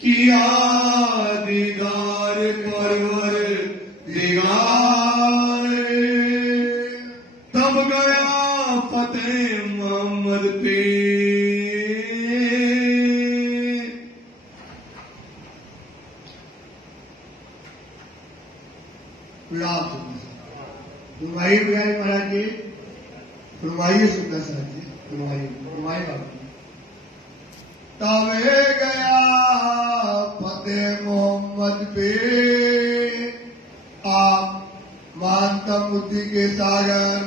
किया दीदार परवर दिगार, तब गया फतेह मोहम्मद पे। फरमाइए बिहारी महाराज जी, फरमाइए सुंदर साहब जी, फरमाइए बाबू। तब गया फतेह मोहम्मद पे आप मानता बुद्धि के सागर,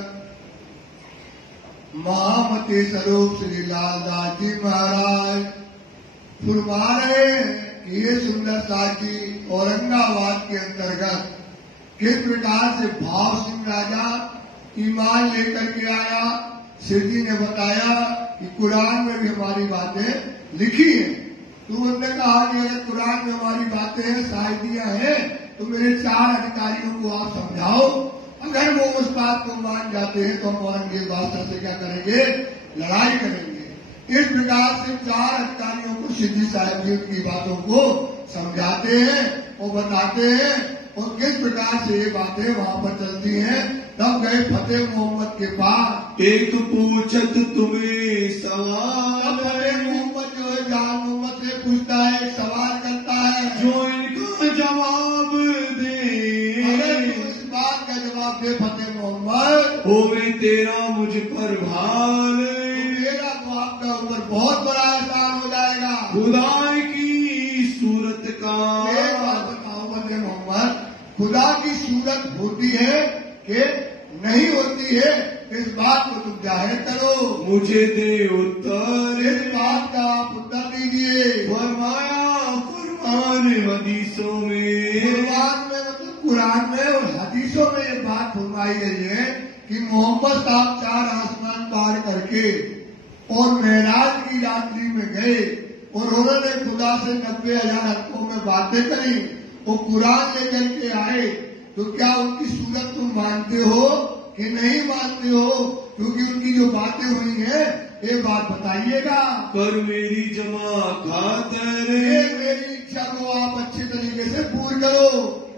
महामती स्वरूप श्री लालदास जी महाराज फरमा रहे कि ये सुंदर साहब जी औरंगाबाद के अंतर्गत किस प्रकार से भाव सिंह राजा ईमान लेकर के आया। सिर जी ने बताया कि कुरान में भी हमारी बातें लिखी है। तो उन्होंने कहा कि अगर कुरान में हमारी बातें हैं, शायदियां हैं, तो मेरे 4 अधिकारियों को आप समझाओ। अगर वो उस बात को मान जाते हैं तो हम औरंगजेब बादशाह से क्या करेंगे, लड़ाई करेंगे। इस प्रकार से 4 अधिकारियों को सिद्दी साहब जी उनकी बातों को समझाते हैं और बताते हैं, और किस प्रकार से ये बातें वहां पर चलती हैं। तब गए फतेह मोहम्मद के पास, एक पूछत तुम्हें सवाल, फतेह मोहम्मद जो है जान मोहम्मद से पूछता है, सवाल करता है, जो इनका जवाब दे। अगर तू इस बात का जवाब दे फतेह मोहम्मद, होवे तेरा मुझ पर भाल, मेरा तो आपका ऊपर बहुत बड़ा एहसान हो जाएगा। खुदा की सूरत का एक बात बताओ फतेह मोहम्मद, खुदा की सूरत होती है कि नहीं होती है, इस बात को तुम जाहिर करो, मुझे दे उत्तर, इस बात का आप उत्तर दीजिए। फरमाया फरमान हदीसों में, कुरान में मतलब कुरान में और हदीसों में ये बात फरमाई गई है कि मोहम्मद साहब 4 आसमान पार करके और मेराज की यात्री में गए और उन्होंने खुदा से 90,000 अंकों में बातें करी, वो कुरान लेकर के आए। तो क्या उनकी सूरत तुम मानते हो कि नहीं मानते हो? क्योंकि उनकी जो बातें हुई हैं, ये बात बताइएगा। कर मेरी जमा खातर, मेरी इच्छा को आप अच्छे तरीके से पूरी करो।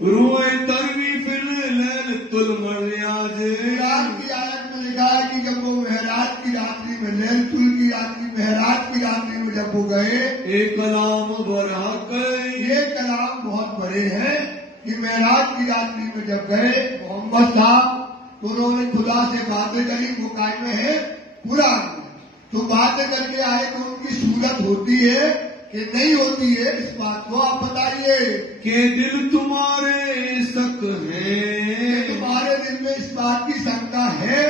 रोए तरवी फिर लैल तुल मर्याज, कुरान की आयत में लिखा है कि जब वो मेहराज की रात्रि में, लैल तुल की रात्रि, मेहराज की रात्रि में जब वो गए, एक कलाम बरहा कर, ये कलाम बहुत बड़े हैं कि मेहराज की रात्रि में जब गए मोहम्मद साहब, तो उन्होंने खुदा से बातें करी। वो काय में है कुरान में, तो बातें करके आए तो उनकी सूरत होती है कि नहीं होती है, इस बात को आप बताइए। के दिल तुम्हारे शक है, तुम्हारे दिल में इस बात की शंका है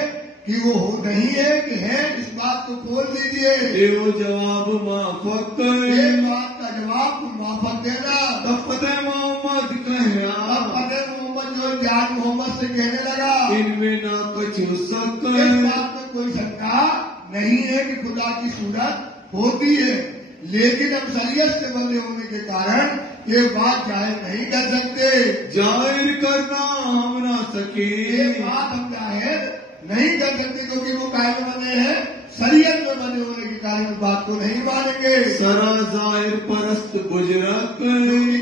कि वो हो नहीं है कि है, इस बात को खोल दीजिए। एवं जवाब माफक, ये बात का जवाब तुम माफक देना। तब फतेह मोहम्मद कहा, अब फतेह मोहम्मद जो जान मोहम्मद से कहने लगा, इनमें ना कुछ शक, इस बात में कोई शंका नहीं है कि खुदा की सूरत होती है, लेकिन हम शरीयत से बंधे होने के कारण ये बात जाहिर नहीं कर सकते। जाहिर करना हम ना सके, ये बात हम जाहिर नहीं कर सकते क्योंकि वो कायदे बने हैं, शरीयत में बने होने के कारण इस बात को नहीं मानेंगे। सरा जाहिर परस्त गुजरक,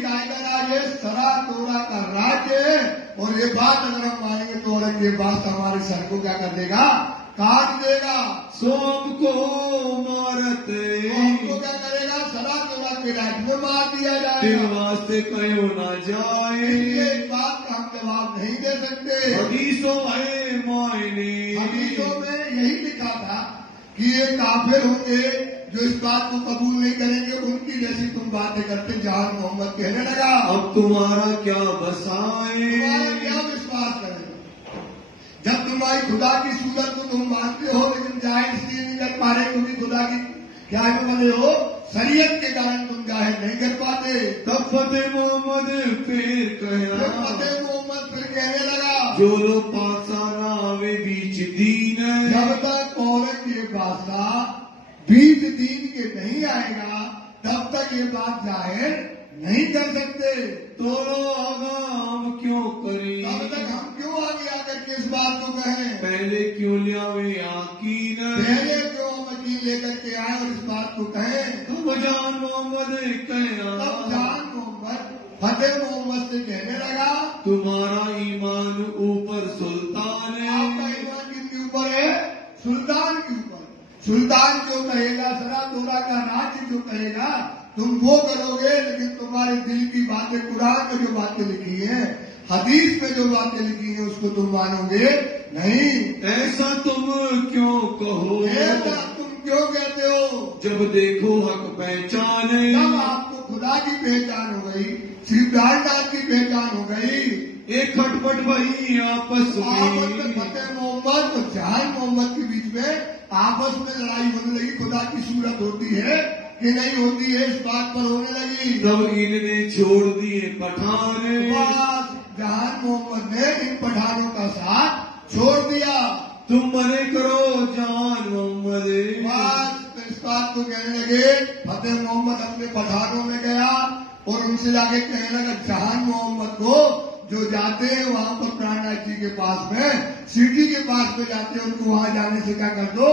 कायदा राज है, सरा तोरा का राज्य है, और ये बात अगर हम मानेंगे तो औरत ये बात हमारे सर को क्या कर देगा, काट देगा। सोम को मारत, हमको क्या करेगा, सरा तोरा के राज्य में मार दिया जाएगा। वास्ते कहो ना जाए, इसलिए इस बात का हम जवाब नहीं दे सकते। हदीसों है मायने, हदीसों में यही लिखा था कि ये काफिर होंगे जो इस बात को कबूल नहीं करेंगे, उनकी जैसी तुम बातें करते। जान मोहम्मद कहने लगा, अब तुम्हारा क्या बसाए, तुम्हारा क्या विश्वास करें जब तुम्हारी खुदा की सूरत को तुम मानते हो, लेकिन जाहिर इसलिए नहीं कर पा रहे क्योंकि खुदा की क्या बने हो, शरीयत के कारण तुम जाहिर नहीं कर पाते। तब फतेह मोहम्मद फिर कहा, फतेह मोहम्मद फिर कहने लगा, जो लोग पाकसाना आवे बीच दीन, जब तक औरंगजेब बादशाह बीच दीन के नहीं आएगा तब तक ये बात जाहिर नहीं कर सकते। तो आगा हम क्यों करें, तब तक हम क्यों आगे आकर के इस बात को कहें, पहले क्यों लियावे यकीन, पहले क्यों हम यकीन लेकर के आए और इस बात को कहें। तब जान मोहम्मद कहा, तब जान मोहम्मद फतेह मोहम्मद से कहने लगा, तुम्हारा ईमान ऊपर सुल्तान है। आपका ईमान किसके ऊपर है? सुल्तान के ऊपर। सुल्तान जो कहेगा, सरातोरा का राज्य जो कहेगा, तुम वो करोगे, लेकिन तुम्हारे दिल की बातें, कुरान में जो बातें लिखी है, हदीस में जो बातें लिखी है, उसको तुम मानोगे नहीं। ऐसा तुम क्यों कहो? ऐसा तुम क्यों कहते हो? जब देखो हक पहचाने, तब आपको खुदा की पहचान हो गई, श्री प्राणनाथ की पहचान हो गई। एक खटपट वही आपस आपस में में। फतेह मोहम्मद और जहान मोहम्मद के बीच में आपस में लड़ाई होने लगी। खुदा की सूरत होती है कि नहीं होती है, इस बात पर होने लगी। तब इनने छोड़ दिए पठान, बस जहान मोहम्मद ने इन पठानों का साथ छोड़ दिया। तुम मरे करो जान मोहम्मद। बस इस बात को कहने लगे। फतेह मोहम्मद अपने पठानों में गया और उनसे जाके कहने लगा, जहान मोहम्मद को जो जाते हैं वहां पर प्राणनाथ जी के पास में, सिटी के पास में जाते हैं, उनको वहां जाने से क्या कर दो?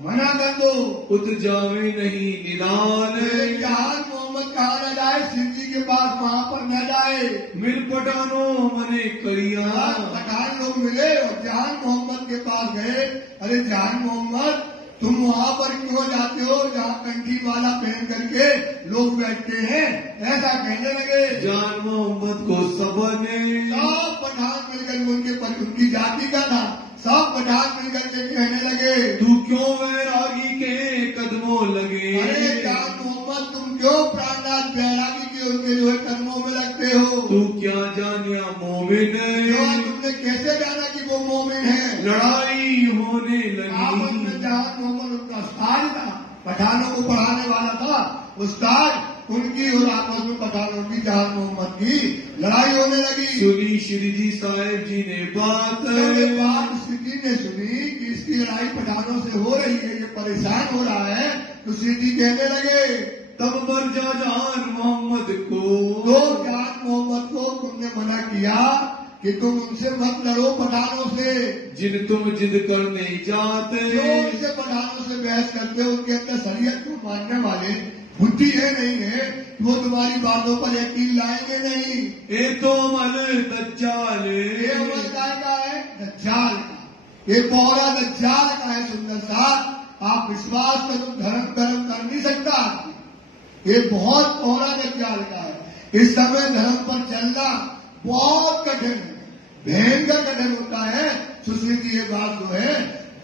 मना कर दो। उत जावे नहीं निदान, जहान मोहम्मद कहा न जाए, सिटी के पास वहां पर न जाए। मिल पठानो मने करिया। पठान लोग मिले और जहान मोहम्मद के पास गए। अरे जहान मोहम्मद, तुम वहां पर क्यों जाते हो जहाँ कंठी वाला पहन करके लोग बैठते हैं? ऐसा कहने लगे। जान मोहम्मद को सबने, सब पठान मिलकर, उनकी जाति का था, सब पठान मिलकर के कहने लगे, तू क्यों वैरागी के कदमों लगे? अरे जान मोहम्मद, तुम क्यों प्राणनाथ बैरागी के उनके जो है कदमों में लगते हो? तू क्या जानिया मोमिन? तुमने कैसे जाना कि वो मोमिन है? लड़ाई होने आपस में लगी। जहान मोहम्मद उनका उस्ताद था, पठानों को पढ़ाने वाला था उस्ताद, उनकी और आपस में पठानों की, जहान मोहम्मद की लड़ाई होने लगी। सुनी श्री जी साहेब जी ने बात, श्री जी ने सुनी कि इसकी लड़ाई पठानों से हो रही है, ये परेशान हो रहा है, तो श्री जी कहने लगे, तब मर जा जान मोहम्मद को। तो जान मोहम्मद को तुमने मना किया कि तुम उनसे मत लड़ो पठानों से, जिन तुम जिद करने जाते। जो उनसे पठानों से बहस करते हो, उनके अंदर शरीयत को मानने वाले बुद्धि है नहीं है, वो तुम्हारी बातों पर यकीन लाएंगे नहीं। ए तो अमल दज्जाल, ये अमल का है दज्जाल का, ये पौरा दज्जाल का है। सुंदर सा आप विश्वास करो, धर्म कर नहीं सकता। ये बहुत पौरा दज्जाल का है। इस समय धर्म पर चलना बहुत कठिन है, भयंकर कठिन होता है। सुश्री जी ये बात जो है,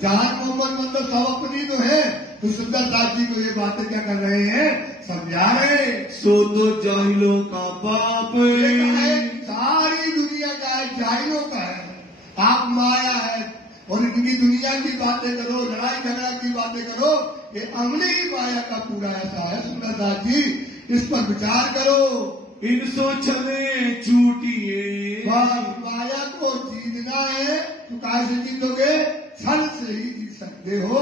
जहान मोहम्मद मतलब सब अपनी तो है, तो सुंदर दास जी को ये बातें क्या कर रहे हैं? समझा रहे। सो तो जाहिलों का बाप, सारी दुनिया का है, जाहिलों का है। आप माया है और इनकी दुनिया की बातें करो, लड़ाई झगड़ा की बातें करो, ये अमली ही माया का पूरा ऐसा है। सुंदर दास जी इस पर विचार करो। इन सो छले छूटिए। माया को जीतना है तो कैसे जीतोगे? छल से ही जीत सकते हो।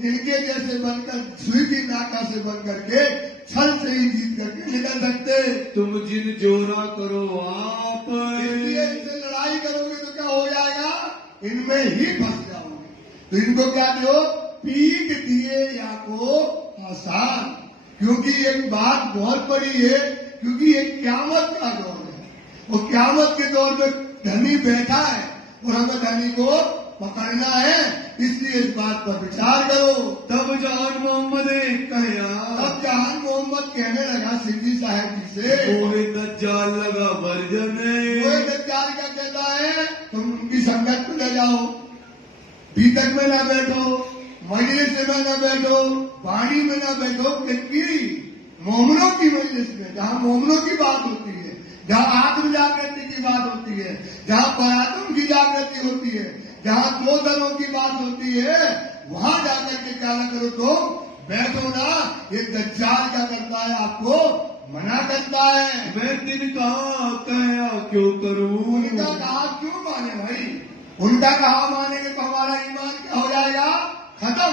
इनके जैसे बनकर, सुई की नाका से बन करके छल से ही जीत करके निकल सकते। तुम जिन जोरा करो आप, इसलिए इनसे लड़ाई करोगे तो क्या हो जाएगा? इनमें ही फंस जाओगे। तो इनको क्या दो? पीट दिए या को आसान। क्योंकि एक बात बहुत बड़ी है, क्योंकि एक क्यामत का दौर है और क्यामत के दौर में धनी बैठा है और हमें धनी को पकड़ना है। इसलिए इस बात पर विचार करो। तब जान मोहम्मद कहा, तब जहान मोहम्मद कहने लगा सिद्धी साहब जी से, ओहे दज्जाल लगा वर्जन, वो दज्जाल क्या कहता है? तुम उनकी संगत में न जाओ, बीतक में न बैठो, मजलिस में न बैठो, वाणी में न बैठो, किसकी? मोमनों की मजलिस में, जहाँ मोमनों की बात होती है, जहाँ आत्म जागृति की बात होती है, जहाँ परात्म की जागृति होती है, जहाँ दो दलों की बात होती है, वहां जाकर के क्या न करो, तो बैठो ना। ये दज्जाल क्या करता है? आपको मना करता है। मैं दिन कहा कहा क्यों करूं? उनका कहा क्यों माने भाई? उनका कहा मानेंगे तो हमारा ईमान क्या हो जाएगा? खत्म।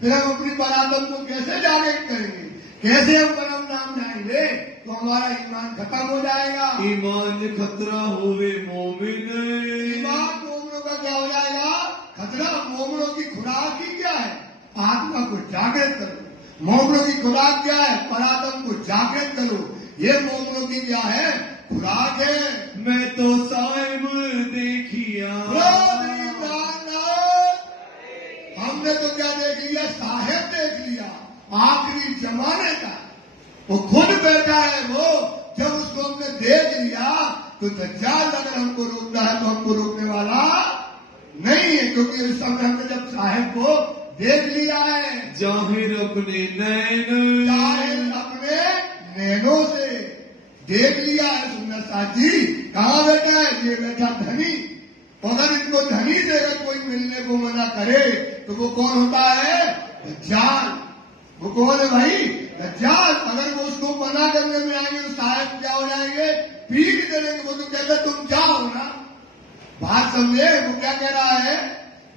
फिर हम अपनी परात्म को कैसे जागृत करेंगे? कैसे हम परम नाम जाएंगे? तो हमारा ईमान खत्म हो जाएगा। ईमान खतरा होवे मोमिन, ईमान मोमनों का क्या हो जाएगा? खतरा। मोमनों की खुराक ही क्या है? आत्मा को जागृत करो। मोमिनों की खुराक क्या है? परात्मा को जागृत करो। ये मोमिनों की क्या है? खुराक है। मैं तो साहिब देखिया, हमने तो क्या देख लिया? साहेब देख लिया, आखिरी जमाने का। वो खुद बैठा है वो। जब उसको हमने देख लिया तो दज्जाल अगर हमको रोकता है तो हमको रोकने वाला नहीं है, क्योंकि इस समय हमने जब साहेब को देख लिया है। जाहिर अपने नैन, जाहिर अपने नैनों से देख लिया है। सुंदर साथी कहाँ बैठा है? ये बैठा धनी। अगर इनको धनी से अगर कोई मिलने को मना करे तो वो कौन होता है? दज्जाल। वो कौन है भाई? दज्जाल। अगर वो उसको मना करने में आएंगे तो साहब क्या हो जाएंगे? पीट देंगे। वो तो कहते तुम जाओ ना, बात समझे? वो क्या कह रहा है?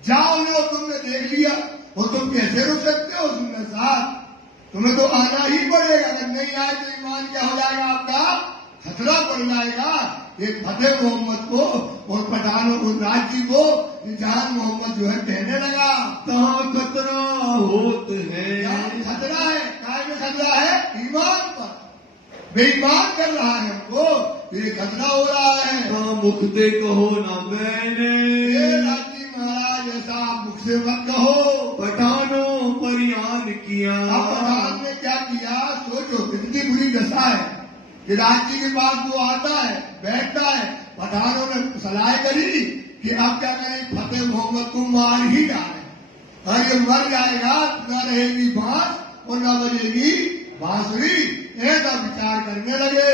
जाओ ना, तुमने देख लिया और तुम कैसे रुक सकते हो? सुनने साथ तुम्हें तो आना ही पड़ेगा। अगर नहीं आए तो ईमान क्या हो जाएगा? आपका खतरा पड़ जाएगा। एक फतेह मोहम्मद को और पठानों को, राज्य को निजान मोहम्मद जो है कहने लगा, कहाँ खतरा होत है? खतरा है, काय में खतरा है? ईमान पर। बेईमान कर रहा है हमको, ये खतरा हो रहा है। कहाँ मुखते कहो ना मैंने, ये राज्य महाराज ऐसा आप मुख से मत कहो। पठानों पर यान किया। पठान ने क्या किया? सोचो कितनी बुरी दशा है कि राज्य के पास वो आता है, बैठता है। पठानों ने सलाह करी कि अब क्या करें? फतेह मोहम्मद को मार ही डालें। अगर ये मर जाएगा न रहेगी बांस और न बजेगी बांसुरी। ऐसा विचार करने लगे।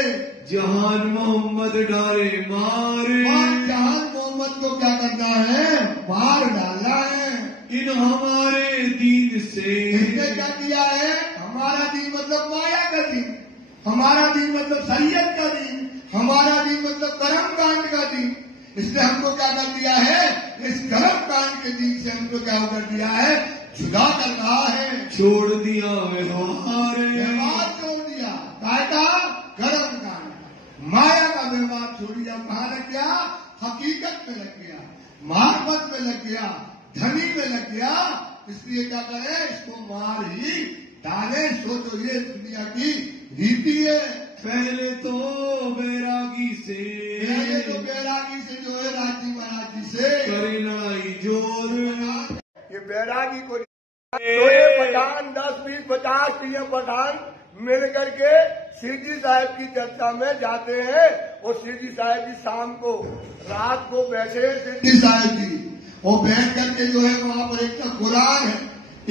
जहान मोहम्मद डाले मारे, जहान मोहम्मद को क्या करना है? मार डालना है। इन हमारे दीन से। इसने क्या किया है? हमारा दीन मतलब माया का दीन, हमारा दीन मतलब शरीयत का दीन, हमारा दीन मतलब कर्म कांड का दीन। इसने हमको क्या कर दिया है? इस कर्म कांड के दीन से हमको क्या कर दिया है? जुदा कर रहा है। छोड़ दिया व्यवहार, व्यवहार छोड़ दिया। कायदा कर्म कांड, माया का व्यवहार छोड़ दिया। कहाँ लग गया? हकीकत में लग गया, मार्फत में लग गया, धनी में लग गया। इसलिए क्या करे? इसको मार ही डाले। सोचो ये दुनिया की रीति है। पहले तो बैरागी से, पहले तो बैरागी से जो है राज्य महाराज जी से करे लड़ाई जोर। ये बैरागी को तो ये पठान 10, 20, 50 ये पठान मिल करके सिरजी साहब की चर्चा में जाते हैं। और सिरजी साहब जी शाम को रात को बैठे सिरजी साहब जी, और बैठ करके जो है वहाँ पर एक तरफ कुरान है,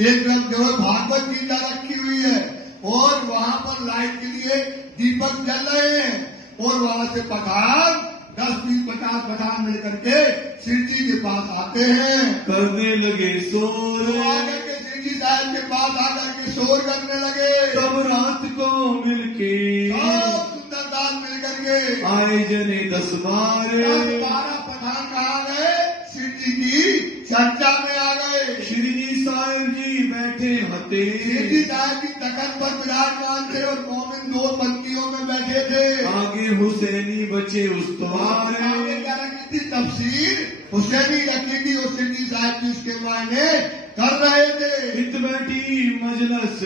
एक तरफ जो है भागवत गीता रखी हुई है, और वहाँ पर लाइट के लिए दीपक जल रहे हैं। और वहाँ से पठान 10, 20, 50 पठान मिल करके सिरजी के पास आते हैं। करने लगे शोर, आकर के सिरजी साहब के पास आकर के शोर करने लगे। तब रात को मिलके सुंदरदास मिल करके आए जने 10-12। 12 पठान कहाँ गए? सिरजी की चर्चा में आ गए। श्री साहिब जी बैठे हते, सिरजी साहब की तखत पर विराजमान थे और मोमिन 2 पंक्तियों में बैठे थे। आगे हुसैनी बचे उस्तवार, क्या रखी थी? तफसीर हुसैनी रखी थी और सिरजी साहब जी उसके मायने कर रहे थे। इत बैठी मजलस,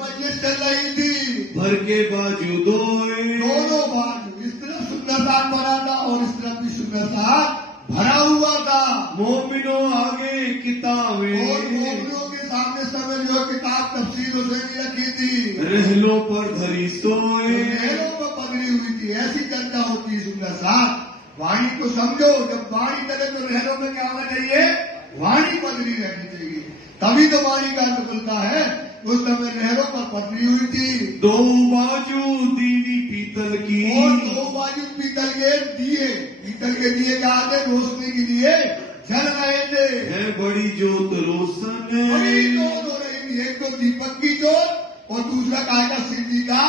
मजलिस चल रही थी। भर के बाजू दोनों बाजू, इस तरफ सुंदरता भरा था और इस तरफ भी सुंदरता भरा हुआ था। मोमिनों आगे किताबें, और मोमिनों के सामने समय जो किताब तफसीर हुसैनी रखी थी। रहलों पर धरी सोए, रहलों पर पगड़ी हुई थी। ऐसी चर्चा होती है सुंदर साथ। वाणी को समझो, जब वाणी करे तो रहलों में क्या होना चाहिए? वाणी पगड़ी रहनी चाहिए, तभी तो वाणी का सफलता है। उस समय रहलों पर पगड़ी हुई थी। 2 बाजू दीवी पीतल की, और 2 बाजू पीतल के दिए, पीतल के दिए क्या आते? रोशनी के लिए जल रहे थे। है बड़ी जोत रोशन, बड़ी जोत हो रही थी। एक तो दीपक की जोत और दूसरा कायदा सिद्धि का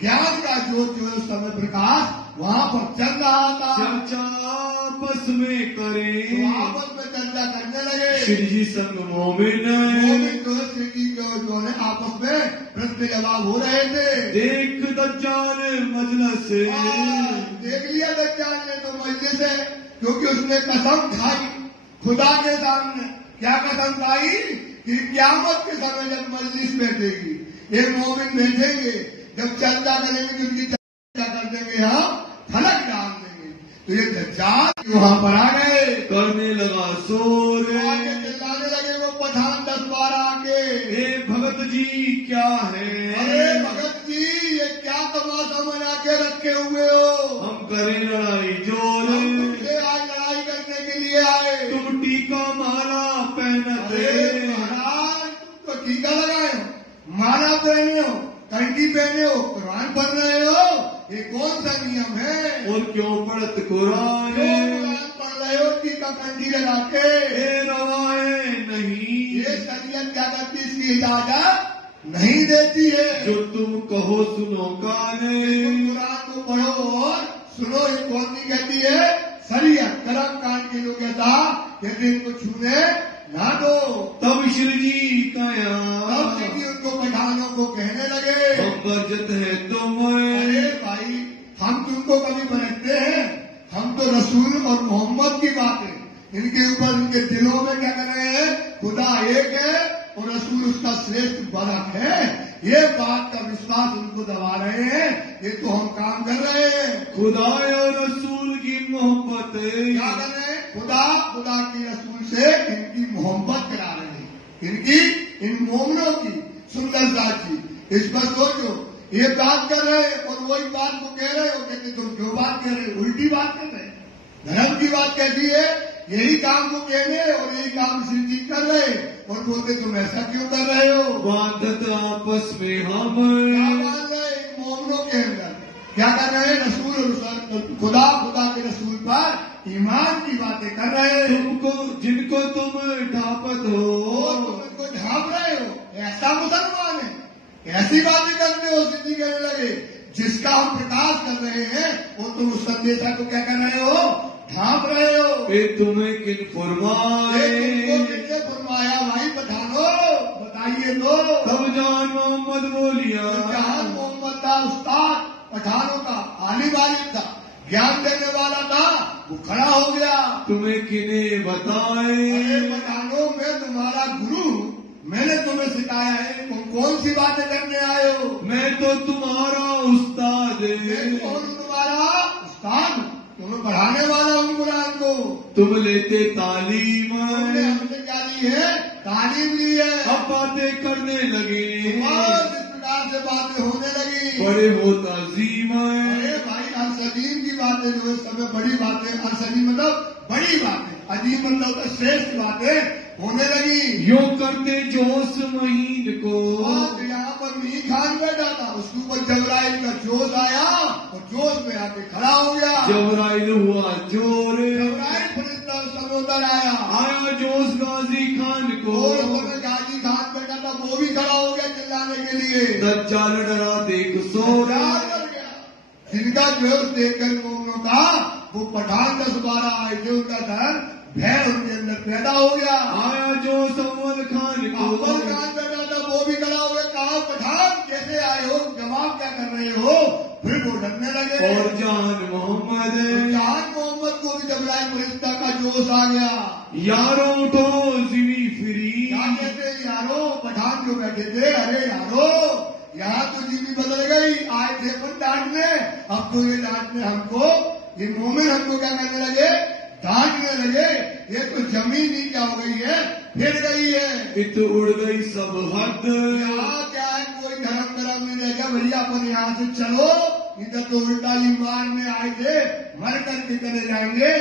ज्ञान का जोत जो है उस समय प्रकाश वहाँ पर चल रहा था। चर्चा आपस में करे, तो आपस में चर्चा करने लगे। श्री संग मोमिन, जो है सिद्धि जो है आपस में प्रश्न जवाब हो रहे थे। देख दज्जाल मजलस, देख लिया दज्जाल ने तो मजलिस है, क्योंकि उसने कसम खाई खुदा के सामने। क्या कसम खाई? कि क़यामत के समय जब मजलिस बैठेगी, एक मोमिन बैठेंगे, जब चर्चा करेंगे कि उनकी चर्चा कर देंगे, हम फलक डाल देंगे। तो ये दज्जाल वहां पर आ गए, करने लगा शोर, आगे चिल्लाने लगे वो पठान 10-12 आके, हे भगत जी क्या है? अरे भगत जी ये क्या तमाशा बना के रखे हुए हो? हम करें लड़ाई जोर, हम तुमसे आज लड़ाई करने के लिए आए। तुम टीका माला पहनते, अरे महाराज तुम तो टीका लगाए हो, माला पहने हो, कंठी पहने हो, कुरान पढ़ रहे हो, ये कौन सा नियम है? और क्यों पढ़त कुरान? क्यों कुरान पढ़ रहे हो टीका कंठी लगा के? ये रवाए नहीं, ये शरीयत क्या करती, इसकी इजाजत नहीं देती है। जो तुम कहो सुनो काने, तुम कुरान को पढ़ो और सुनो, ये कौन नहीं कहती है? शरीयत। कर्म कांड के लोग कहता कहते इनको छूने ना दो। तब श्री जी कया, तब से भी उनको पठानों को कहने लगे, हम बरजत है तुम, अरे भाई हम तुमको कभी परखते हैं? हम तो रसूल और मोहम्मद की बातें इनके ऊपर, इनके दिलों में क्या कर रहे हैं? खुदा एक है और रसूल उसका श्रेष्ठ बरक है, ये बात का विश्वास उनको दबा रहे हैं। ये तो हम काम कर रहे हैं, खुदा और रसूल की मोहब्बत, क्या कर रहे हैं? खुदा की रसूल से इनकी मोहब्बत करा रहे हैं, इनकी इन मोमनों की सुंदरता की। इस पर सोचो, ये बात कर रहे हैं और वही बात को कह रहे हो, कहते तुम जो बात कह रहे हो उल्टी बात कर रहे हैं। धर्म की बात कहती है यही काम को कहने और यही काम श्री जी कर रहे और बोलते तुम ऐसा क्यों कर रहे हो? बांधत आपस में हम, क्या बात है इन मोमनों के अंदर? क्या कर रहे हैं? रसूल और खुदा के रसूल पर ईमान की बातें कर रहे हैं। तुमको जिनको तुम ढापत हो, तुम इनको ढाप रहे हो, ऐसा मुसलमान है, ऐसी बातें करते हो। श्री जी कहने लगे जिसका हम प्रकाश कर रहे हैं वो तुम उस संदेशा को क्या कर रहे हो? ढांप रहे हो। तुम्हें किन फरमाए, किसने फरमाया भाई पठानो? बताइए तो। तब जान मोहम्मद बोलिया, जहान मोहम्मद था उस्ताद पठानों का, आलिम आलिम था, ज्ञान देने वाला था, वो खड़ा हो गया। तुम्हें किने बताए, अरे पठानो मैं तुम्हारा गुरु, मैंने तुम्हें सिखाया है, तुम कौन सी बातें करने आए हो? मैं तो तुम्हारा उस्ताद, मैं कौन तुम्हारा उस्ताद? तुम्हें पढ़ाने वाला हूँ कुरान को। तुम लेते तालीम, तुमने हमसे क्या ली है? तालीम ली है। अब बातें करने लगे, बस इस प्रकार से बातें होने लगी। बड़े हो तजीम, अरे भाई अरसदीन की बातें जो इस समय बड़ी बातें, अरसदीन मतलब बड़ी बातें, अजीब मतलब श्रेष्ठ बातें होने लगी। यूं करते जोश महीन को, यहाँ पर मीर खान बैठा था, उसके ऊपर जबराइल का जोश आया और जोश में आके खड़ा हो गया। जबराइल हुआ जोर, जबराइल फरिश्ता समुद्र आया जोश गाजी खान को, और गाजी खान बैठा था, वो भी खड़ा हो गया चिल्लाने के लिए। दज्जाल डरा देख सोर, जिनका जोश देखकर मोमनों का वो पठान 10-12 आए थे, उनका डर भय उनके अंदर पैदा हो गया। आया जो अव्वल खान को, अव्वल खान बैठा था, वो भी खड़ा हुआ, कहा पठान कैसे आए हो, जवाब क्या कर रहे हो? फिर वो डरने लगे। और जान मोहम्मद को भी जबराइल फरिश्ता का जोश आ गया। यारो उठो जिमी फिरी, क्या कहते यारो? पठान जो बैठे थे, अरे यारो यहाँ तो जीवी बदल गई, आए थे अपन डांटने, अब तो ये डांटने हमको, ये मोमिन हमको क्या करने लगे? डांटने लगे। ये तो जमीन ही क्या हो गई है? फिर गई है। इत उड़ गई सब हद, यहाँ क्या है? कोई धर्म नहीं रह गया भैया, अपन यहाँ से चलो, इधर तो उल्टा ईमान में आए थे, मर करके चले जाएंगे,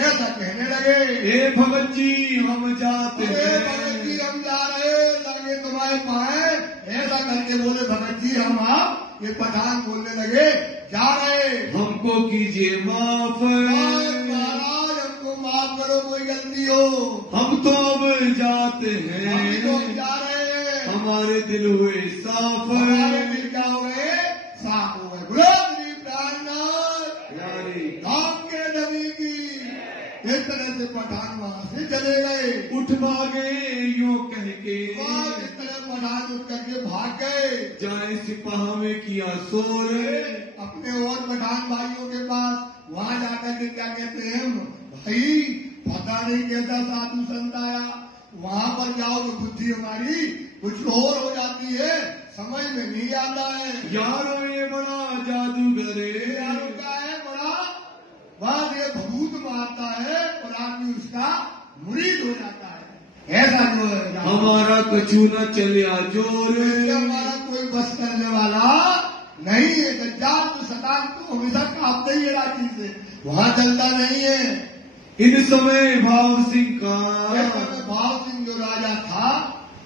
ऐसा कहने लगे। ए भगत जी हम जाते हैं, भगत जी हम जा रहे लगे तुम्हारे पाए, ऐसा करके बोले भगत जी हम आप। ये पठान बोलने लगे जा रहे, हमको कीजिए माफ, महाराज हमको माफ करो, कोई गलती हो, हम तो अब जाते हैं, हम तो जा रहे हैं, हमारे दिल हुए साफ, हमारे दिल क्या हो गए? साफ हो गए। बोलो श्री प्राणनाथ यारी धाम के नबी की। इस तरह से पठान वहां से चले गए, उठ भागे यूं कह के, इस तरह पठान उठ करके भाग गए। जाए सिपाह में किया शोर, अपने और पठान भाइयों के पास वहां जाकर के क्या कहते हैं? भाई पता नहीं कैसा साधु संत आया, वहाँ पर जाओ तो बुद्धि हमारी कुछ और हो जाती है, समझ में नहीं आता है। यारो ये बड़ा जादूगर है, यारों का है बड़ा, बस ये भूत मारता है और आदमी उसका मुरीद हो जाता है। ऐसा जो है हमारा कछु न चलिया जोर, हमारा कोई बस करने वाला नहीं है। दज्जाल तो शैतान तो हमेशा कांपता ही है राजी से, वहाँ चलता नहीं है। इन समय भाव सिंह का, भाव सिंह जो राजा था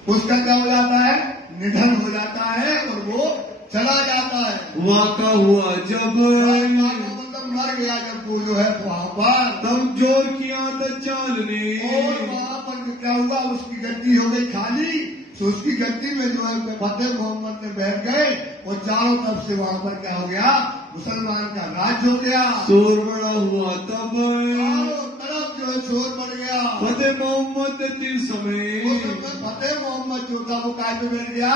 उसका क्या हो जाता है, निधन हो जाता है और वो चला जाता है। वाका हुआ जब, मतलब मर गया जब वो जो है वहाँ पर, तब जोर किया दज्जाल ने, और वहाँ पर क्या हुआ, उसकी गद्दी हो गई खाली। तो उसकी गद्दी में जो है फतेह मोहम्मद ने बैठ गए और चारों तरफ से वहाँ पर क्या हो गया, मुसलमान का राज हो गया। शोर बड़ा हुआ तब, चारों तरफ जो है शोर बढ़ गया। फतेह मोहम्मद ने समय, फतेह मोहम्मद जो था वो काय पे बैठ गया,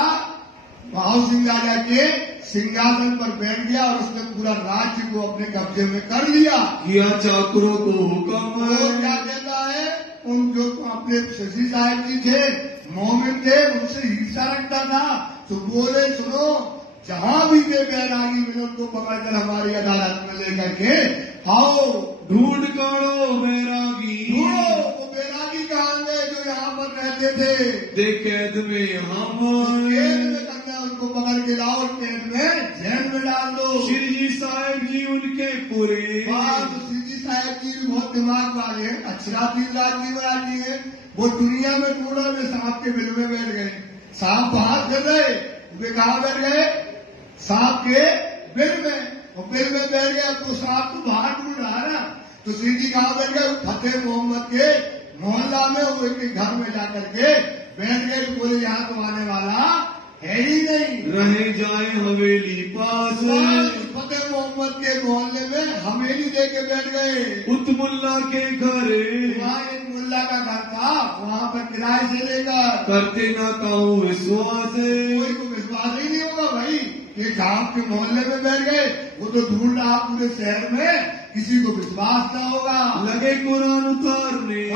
भाव सिंह राजा के सिंहासन पर बैठ गया और उसने पूरा राज्य को अपने कब्जे में कर लिया। किया चाकरों को हुक्म, वो क्या कहता है, उन जो अपने शशि साहब जी थे, मोमिन थे, उनसे हिस्सा रखता था, तो बोले सुनो, जहाँ भी वे बैरागी मिले उनको पकड़कर हमारी अदालत में लेकर के आओ, ढूंढ काढ़ो बैरागी, ढूंढो वो बैरागी कहाँ गए जो यहाँ पर रहते थे, दे कैद में हम, कैद में करना, उनको पकड़ के लाओ, कैद में जेल में डाल दो। श्री जी साहब जी उनके पूरे, तो श्री जी साहब जी बहुत दिमाग वाले हैं, अच्छराती राजी है। वो दुनिया में ढूंढा में सांप के बिल में बैठ गए, सांप बाहर कर रहे, वे कहाँ बैठ गए, सांप के बिल में, और बिल में बैठ गया तो सांप तो बाहर ढूंढ रहा है ना, तो श्री जी कहाँ बैठ गए, फतेह मोहम्मद के मोहल्ला में, वो एक घर में जाकर के बैठ गए। बोले यहाँ तो आने वाला है ही नहीं, रहे जाए हवेली पास, फतेह मोहम्मद के मोहल्ले में हवेली देके बैठ गए। उत्मुल्ला के घर, वहाँ एक मुल्ला का घर था, वहाँ पर किराए से लेकर, करते ना कहूँ विश्वास, कोई को विश्वास ही नहीं होगा भाई, ये गांव के मोहल्ले में बैठ गए, वो तो ढूंढ रहा पूरे शहर में, किसी को विश्वास न होगा। लगे कुरान उतारने,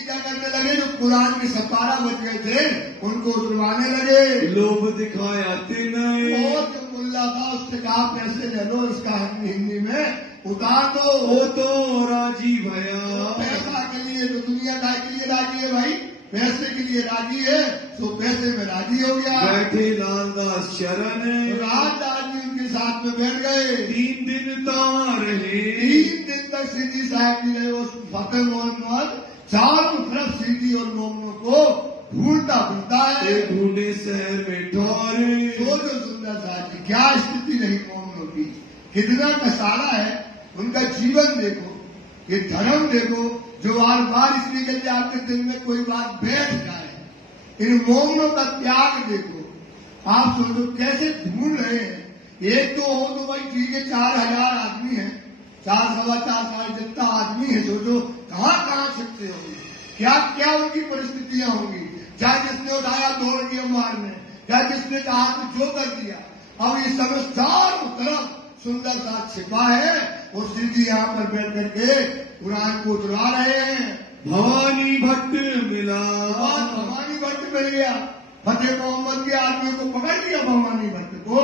क्या करने लगे, जो कुरान के सपारा बच गए थे उनको उतरवाने लगे। लोभ दिखाया तेने, और जो मुल्ला था उससे कहा पैसे ले लो, इसका हिंदी में उतार दो। वो तो राजी भया, पैसा के लिए तो दुनिया का के लिए राजी है भाई, पैसे के लिए राजी है, तो पैसे में राजी हो गया। बैठे लालदास शरण, राज आदमी उनके साथ में बैठ गए। 3 दिन तार रहे, 3 दिन तक सिद्धी साहब जी रहे, उस फतेह मोहम्मद चारों तरफ सीधी और मोमनों को ढूंढता फिरता है। ढूंढे शहर में ठोरे, सोचो सुंदर साहब की क्या स्थिति रही मोमनों की, कितना कसारा है उनका जीवन देखो, ये धर्म देखो, जो बार बार इसलिए कहते आपके दिल में कोई बात बैठ जाए। इन मोमनों का त्याग देखो, आप सोचो कैसे ढूंढ रहे हैं। एक तो हो तो भाई ठीक है, 4000 आदमी है, 4-4.25 जितना आदमी है, सोचो कहाँ कहाँ सकते होंगे, क्या क्या उनकी परिस्थितियां होंगी। चाहे जिसने उठाया दौड़ दिया मारने, चाहे जिसने कहा तो जो कर दिया। अब इस समय चारों तरफ सुंदर सा छिपा है और सीधी यहाँ पर बैठ करके कुरान को उतरा रहे हैं। भवानी भट्ट मिला, भवानी भट्ट मिल गया, फतेह मोहम्मद के आदमियों को पकड़ लिया भवानी भट्ट को,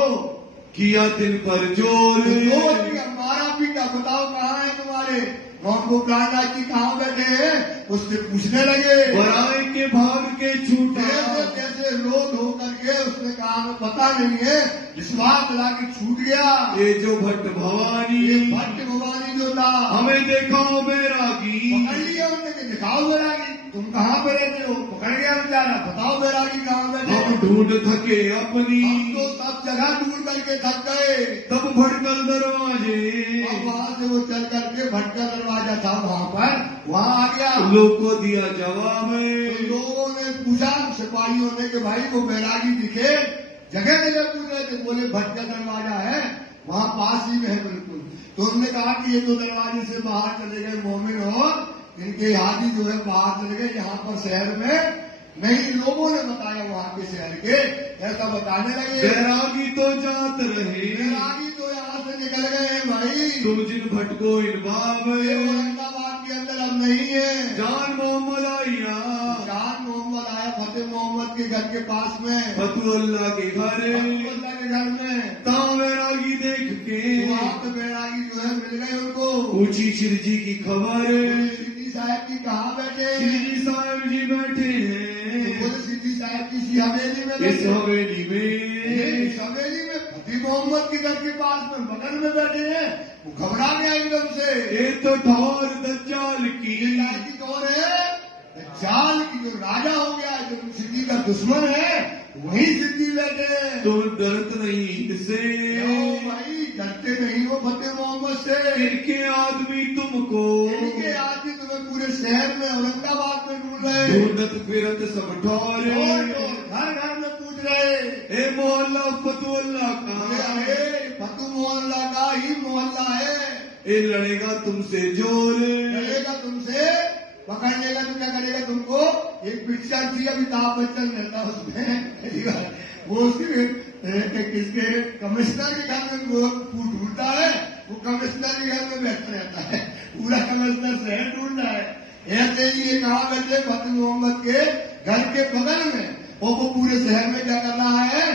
किया दिन पर जोर, हमारा पीटा, बताओ कहाँ है तुम्हारे, हमको प्राणा की कहाँ बैठे हैं, उससे पूछने लगे। बराए के भाग के छूटा, जैसे लोग होकर के उसने कहा हमें पता नहीं है, विश्वास मिला के छूट गया। ये जो भट्ट भवानी, ये भट्ट भवानी जो था, हमें देखो बैरागी, पकड़ लिया उन्होंने, दिखाओ बैरागी, तुम कहाँ पे रहते हो, पकड़ गया बेचारा, बताओ बैरागी कहाँ बैठे। हम ढूंढ थके अपनी, हम तो सब जगह ढूंढ करके थक गए। तब भटकल दरवाजे, वहाँ से वो चल करके भटका दरवाजा था वहाँ पर, वहाँ आ गया। लोग को दिया जवाब, तो लोगों ने पूछा सिपाहियों ने कि भाई वो बैरागी दिखे, जगह जगह पूछ रहे थे, बोले भटका दरवाजा है वहाँ पास ही में है बिल्कुल। तो उन्होंने कहा कि ये तो दरवाजे से बाहर चले गए मोमिन, और इनके हाथी जो है बाहर चले गए, यहाँ पर शहर में नहीं। लोगों ने बताया वहाँ के शहर के, ऐसा बताने लगे। बैरागी तो जात रहे, बैरागी तो यहाँ से निकल गए भाई, तुम जिन भटको इन बाब, औरंगाबाद के अंदर अब नहीं है। जान मोहम्मद आइया, जान आया फतेह मोहम्मद के घर के पास में, फतुअल्लाह के घर अल्लाह के घर में। तां बैरागी देख के वहाँ पे बैरागी जो है मिल गए उनको। पूछी शिरजी की खबर, सिद्धि साहब जी कहाँ बैठे? शिरजी साहब जी बैठे तो हैं बोले सिद्धि साहब की सी हवेली में इस बैठे। हवेली में। इस हवेली में फतेह मोहम्मद के घर के पास में बगल में बैठे हैं। वो घबरा गया एकदम से। ये तो ठौर दज्जाल की की कौन है? दज्जाल की जो राजा हो गया, जो सिद्धि का दुश्मन है, वही सिद्धि बैठे हैं। तुम डरत नहीं इनसे, भाई डरते नहीं हो फतेह मोहम्मद से। इनके आदमी तुमको इनके आदमी तुम्हें पूरे शहर में औरंगाबाद में ढूंढ रहे, ढूंढत फिरत सब ठौर, घर घर में पूछ रहे। ए मोहल्ला फतुअल्लाह का, अरे फतू मोहल्ला का ही मोहल्ला है। ये लड़ेगा तुमसे जोर, लड़ेगा तुमसे, पकड़ लेगा तो क्या करेगा तुमको? एक पिक्चर थी अमिताभ बच्चन रहता उसमें, वो उसके किसके कमिश्नर के घर में वो ढूंढता है, वो कमिश्नर के घर में बैठा रहता है, पूरा कमिश्नर शहर ढूंढ रहा है। ऐसे ही ये कहा बैठे फतेह मोहम्मद के घर के बगल में, और वो पूरे शहर में क्या कर रहा है?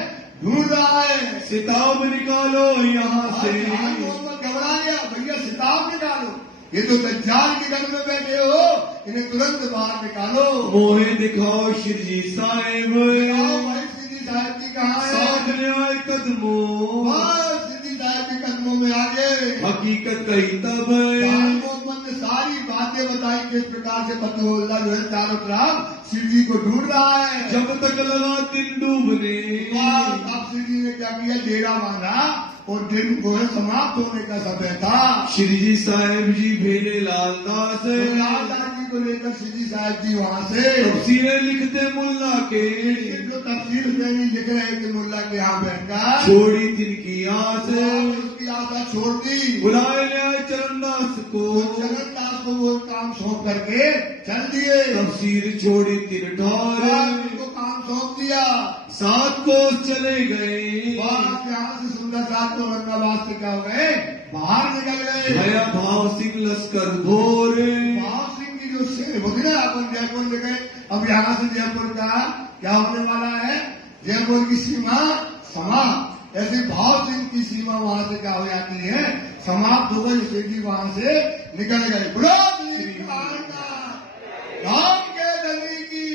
ढूंढ रहा है। सिताब निकालो यहाँ से, मोहम्मद घबरा गया, भैया सिताब निकालो, ये तो दज्जाल के घर में बैठे हो, इन्हें तुरंत बाहर निकालो। मोहे दिखाओ शिरजी साहेब, भाई सिद्धि साहब जी कहाँ है? सामने आए कदमों, सिद्धि साहब के कदमों में आ गए। हकीकत कही तब मोहम्मद ने सारी बातें बताई किस प्रकार से फतहुल्लाह जो है चारों तरफ शिव जी को ढूंढ रहा है। जब तक लगा दिन डूबने, अब शिव जी ने क्या किया? डेरा बांधा और दिन को समाप्त होने का समय था। शिरजी साहेब जी भेजे लालदास, लालदास जी को लेकर शिरजी साहब जी वहाँ से तफसीरें लिखते मुल्ला के, जो तफसीर में भी लिख रहे कि मुल्ला के यहाँ बैठकर छोड़ी तिनकी आस, उसकी आशा छोड़ दी। बुलाए ले आए चरणदास को, चरणदास को वो काम सौंप करके चल दिए। तफसीर छोड़ी तिन ठौर, उनको काम सौंप दिया। 7 कोस चले गए, यहाँ से सुंदर साहब को औरंगाबाद से क्या हो गए? बाहर निकल गए। भया भाव सिंह लश्कर भोर, भाव सिंह की जो शेर होगी ना, अपन जयपुर ले गए। अब यहाँ से जयपुर का क्या होने वाला है? जयपुर की सीमा समाप्त। ऐसे भाव सिंह की सीमा वहाँ से क्या हो जाती है? समाप्त हो गई। शेर जी वहाँ से निकल गए। बुरा धाम के दली की,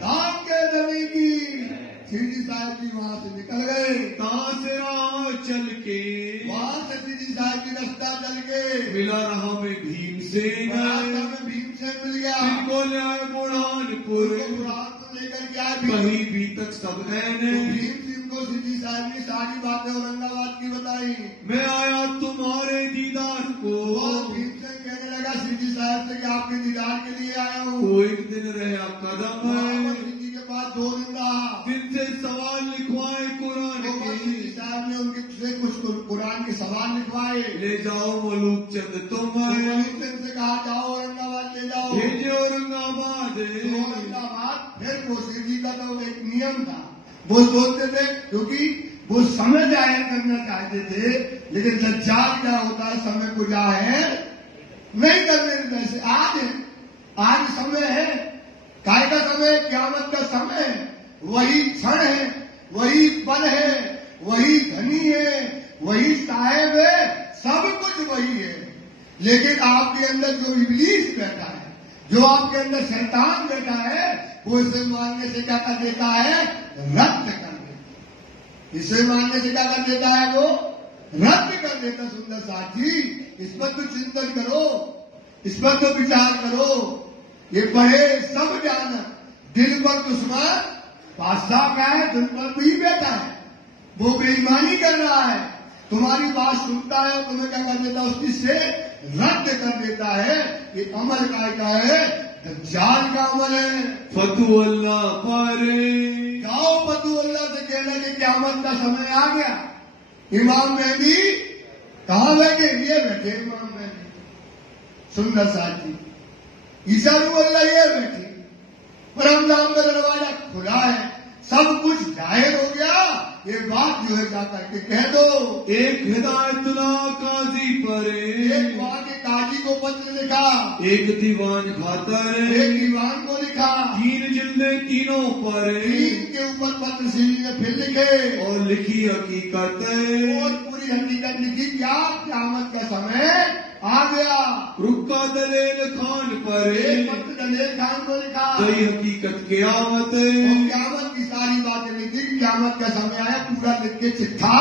धाम के दली की। शिरजी साहब जी वहाँ से निकल गए। से राह चल के, वहाँ से शिरजी साहब जी रास्ता चल के मिला रहा में भीमसेन, रास्ता में भीमसेन मिल गया। इनको ले आए बुरहानपुर, बुरहानपुर लेकर के आए। कहीं भी तक सब ऐने, भीम सिंह को शिरजी साहब ने सारी बातें औरंगाबाद की बताई। मैं आया तुम्हारे दीदार को, भीम सिंह कहने लगा शिरजी साहब से कि आपके दीदार के लिए आया हूँ। वो एक दिन रहा कदम, शिरजी के पास 2 दिन रहा। दिन से सवाल लिखवाए कुरान के, शिरजी साहब ने उनके से कुछ कुरान के सवाल लिखवाए। ले जाओ मलूक चंद तुम, से कहा जाओ औरंगाबाद ले जाओ। भेजे औरंगाबाद, औरंगाबाद। फिर वो शिरजी का तो एक नियम था, वो सोचते थे, क्योंकि वो समय जाहिर करना चाहते थे, लेकिन दज्जाल क्या होता है? समय को जाहिर नहीं करने देता। जैसे आज समय है, काय का समय? क़यामत का समय। वही क्षण है, वही पल है, वही धनी है, वही साहेब है, सब कुछ वही है। लेकिन आपके अंदर जो इब्लीस बैठा है, जो आपके अंदर शैतान बैठा है, वो इसे मानने से क्या कर देता है? रद्द कर देता। इसे मानने से क्या कर देता है? वो रद्द कर देता। सुंदर साथ जी, इस पर तो चिंतन करो, इस पर तो विचार करो। ये पढ़े सब जान, दिल पर दुश्मन बादशाह का है, दिल पर भी बैठा है, वो बेईमानी कर रहा है। तुम्हारी बात सुनता है और तुम्हें क्या कर देता है? उसकी से रद्द कर देता है। ये अमल का है? दज्जाल का अमल है। फतुअल्लाह पर जाओ फतुअल्लाह से कहना कि क़यामत का समय आ गया। इमाम मेहदी कहाँ बैठे? ये बैठे इमाम मेहदी। सुंदर साथ जी, ईसा रूहुल्लाह ये बैठे। परमधाम का दरवाजा खुला है, सब कुछ जाहिर हो गया। ये बात जो है जा करके कह दो। एक हिदायतुल्लाह काजी पर, एक वहां के काजी को पत्र लिखा, एक दीवान खाता एक है, दीवान को लिखा, 3 जिल्दे तीनों पर, 3 के ऊपर पत्र श्री ने फिर लिखे और लिखी हकीकत है, और पूरी हकीकत लिखी। क्या क़यामत का समय आ गया। रुक्का दलेल खान पर, एक पत्र दलेल खान को लिखा, सही हकीकत क़यामत और है, क़यामत की सारी बातें लिखी। क़यामत का समय आया, पूरा लिख के चिट्ठा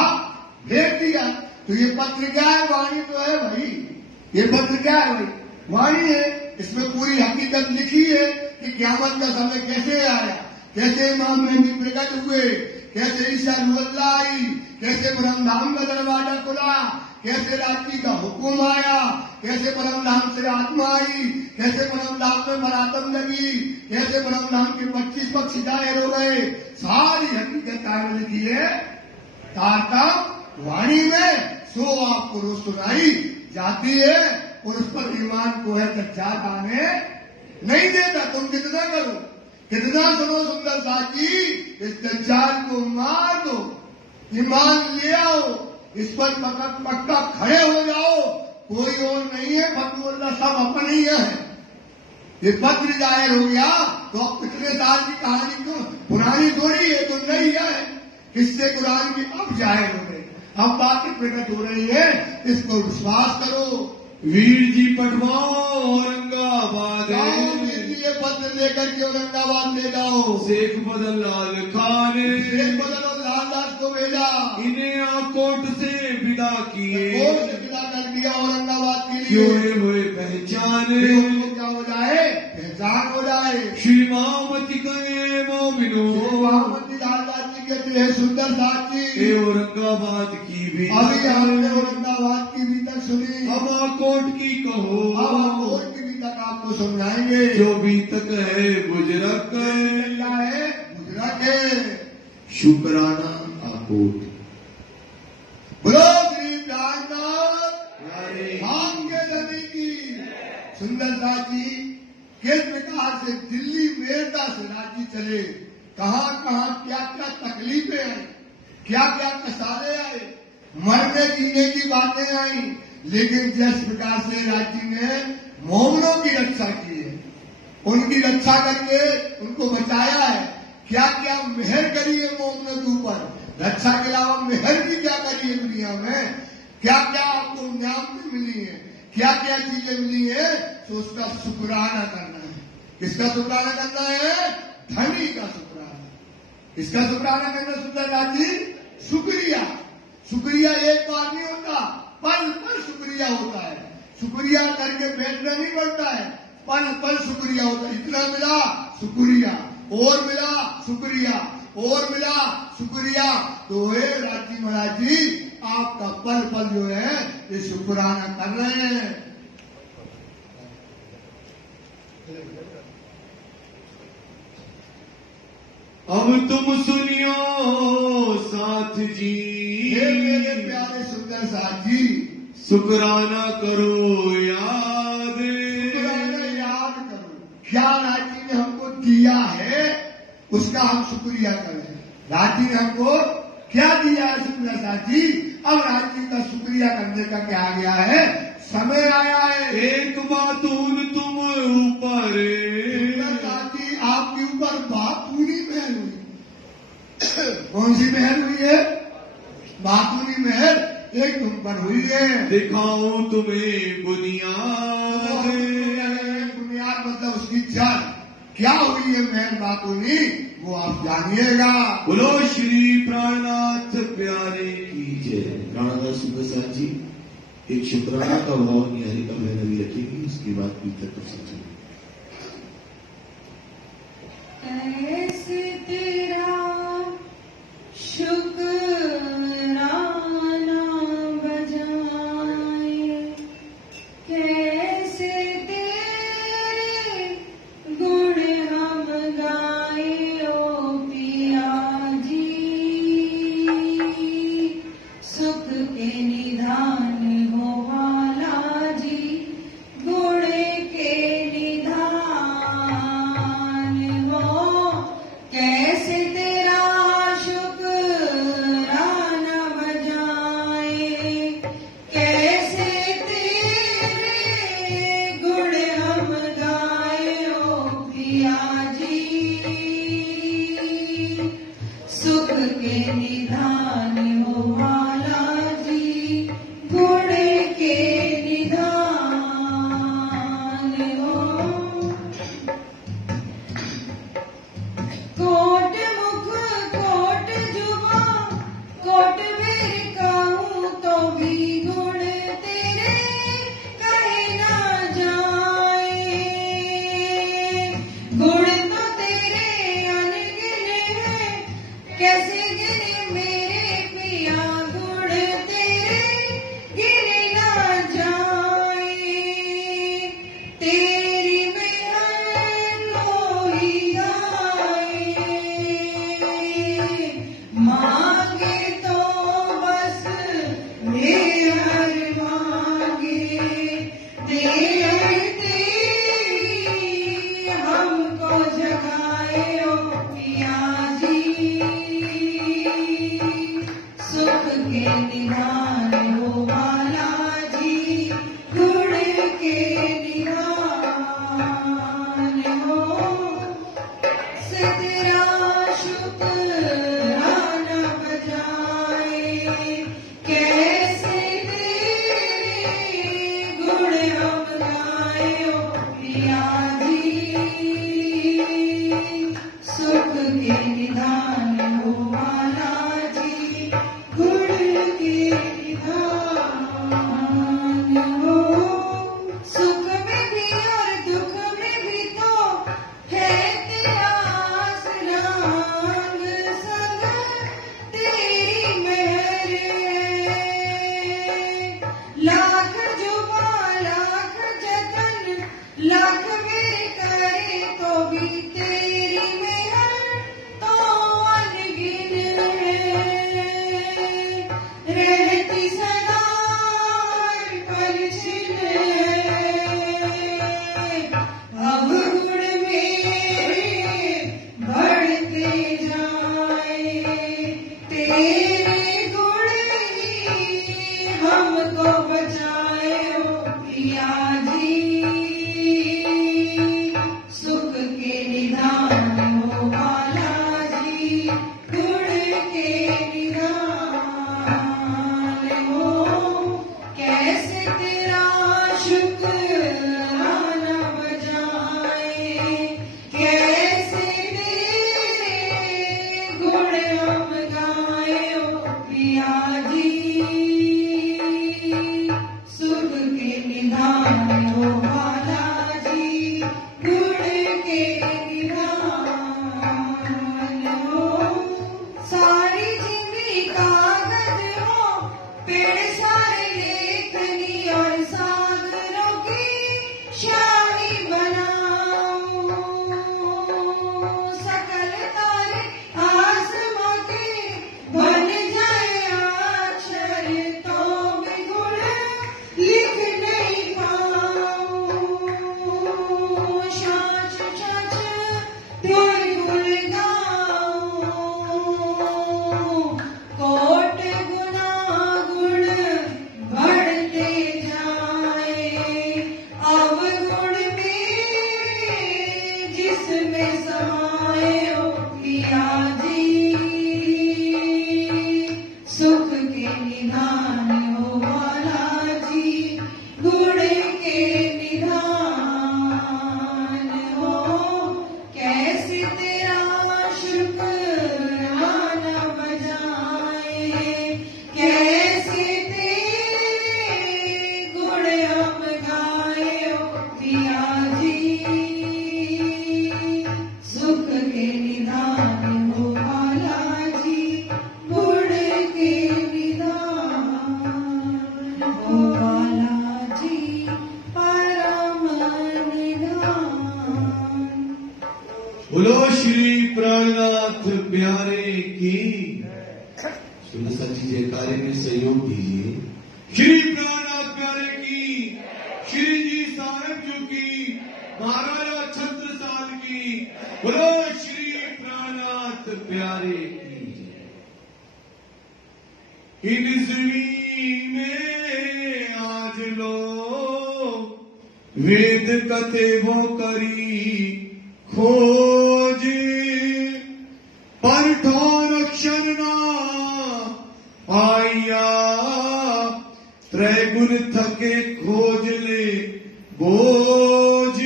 भेज दिया। तो ये पत्र क्या है? वाणी तो है भाई। ये पत्र क्या है भाई? वाणी है। इसमें पूरी हकीकत लिखी है कि क़यामत का समय कैसे आया, कैसे इमाम मेहदी प्रकट हुए, कैसे ईसा रुअल्लाह आई, कैसे ब्रह्मधाम का दरवाजा खुला, कैसे रात्रि का हुक्म आया, कैसे ब्रह्मधाम से आत्मा आई, कैसे ब्रह्मधाम में मरातम लगी, कैसे ब्रह्मधाम के 25 पक्षी दायर हो गए। सारी हकीकत कायम लिखी है तारतम वाणी में। सो आपको रोज सुनाई जाती है और उस पर ईमान को है दज्जाल आने नहीं देता। तुम कितना करो, कितना सुनो सुंदर साथी, इस दज्जाल को मार दो, ईमान ले आओ, इस पर पक्का खड़े हो जाओ। कोई और नहीं है, फतुल्लाह सब अपने ही है। ये पत्र जाहिर हो गया तो अब पिछले साल की कहानी को पुरानी थोड़ी है, तो नहीं है। किससे कुरान की अब जाहिर हो गई, अब बातें प्रकट हो रही है, इसको विश्वास करो। वीर जी पटवाओ औरंगाबाद, ये पत्र लेकर के औरंगाबाद ले जाओ। शेख बदल लाल खान, शेख बदल और लालदास को भेजा, इन्हें कोर्ट से विदा किए, कोर्ट से विदा कर दिया औरंगाबाद के क्यों लिए। हुए पहचान, उनको क्या हो जाए, पहचान हो जाए। श्री महामती कहे मोमिनो, महामती लालदास जी कहते हैं सुंदर साथ ये जी, औरंगाबाद की भी, अभी हमने औरंगाबाद की भी तक सुनी, अब कोर्ट की कहो, अब हम कोर्ट की भी तक आपको सुनाएंगे। जो भी तक है बुजरक, क्या है गुजरात है। शुक्राना आकोट। बोलो श्री प्राणनाथ धाम के नबी की। सुंदर साथी किस प्रकार से दिल्ली मेरठा से रांची चले, कहाँ कहाँ क्या क्या तकलीफें आई, क्या क्या कसारे आए, मरने जीने की बातें आई, लेकिन जिस प्रकार से रांची ने मोमिनों की रक्षा की है, उनकी रक्षा करके उनको बचाया है, क्या क्या मेहर करी है मोमिनों के ऊपर, रक्षा के अलावा मेहर भी क्या करी है दुनिया में, क्या क्या आपको नियामतें मिली है, क्या क्या चीजें मिली है, तो उसका शुक्राना करना है। किसका शुक्राना करना है? धनी का शुक्राना। किसका शुक्राना करना सुंदरराज जी? शुक्रिया। शुक्रिया एक बार नहीं होता, पल पल शुक्रिया होता है। शुक्रिया करके बैठना नहीं पड़ता है, पल पल शुक्रिया होता है। इतना मिला शुक्रिया, और मिला शुक्रिया, और मिला शुक्रिया। तो हे राजी महाराज जी, आपका पल पल जो है ये शुक्राना कर रहे हैं। अब तुम सुनियो साथ जी, हे मेरे प्यारे सुंदर साथ जी, शुक्राना करो याद, शुक्राना याद करो। क्या राजी ने हमको दिया है उसका हम शुक्रिया करें। राजी ने हमको क्या दिया है सुंदर साथ जी, अब राजी का शुक्रिया करने का क्या आ गया है, समय आया है। एक बात उन तुम ऊपर, सुंदर साथ जी आपके ऊपर बातूनी मेहर हुई। कौन सी मेहर हुई है? बातूनी मेहर एक तुम पर हुई है। दिखाऊं तुम्हें बुनियाद, बुनियाद मतलब उसकी जड़ क्या हुई है मेहर बातूनी, वो आप जानिएगा। बोलो श्री प्राणनाथ प्यारे की जय। प्राणनाथ सुप्रसाद जी एक शुक्राना का भाव निहारी का मैंने भी रखेगी, उसके बाद पीतर कर सकते। ऐसे तेरा शुक्राना बजाए, कैसे तेरे गुण हम गाए ओ पिया जी, सुख के निधान हो वाला जी, गुण के निधान हो कार्य में सहयोग दीजिए। श्री प्राणनाथ प्यारे की, श्री जी साहेब जी की, महाराजा छत्रसाल की, बोलो श्री प्राणनाथ प्यारे की जय। इन ज़मीन में आज लो वेद कथे वो करी खोज, पर ठोर अक्षर ना पाया, त्रैगुण थके खोज ले बोझ,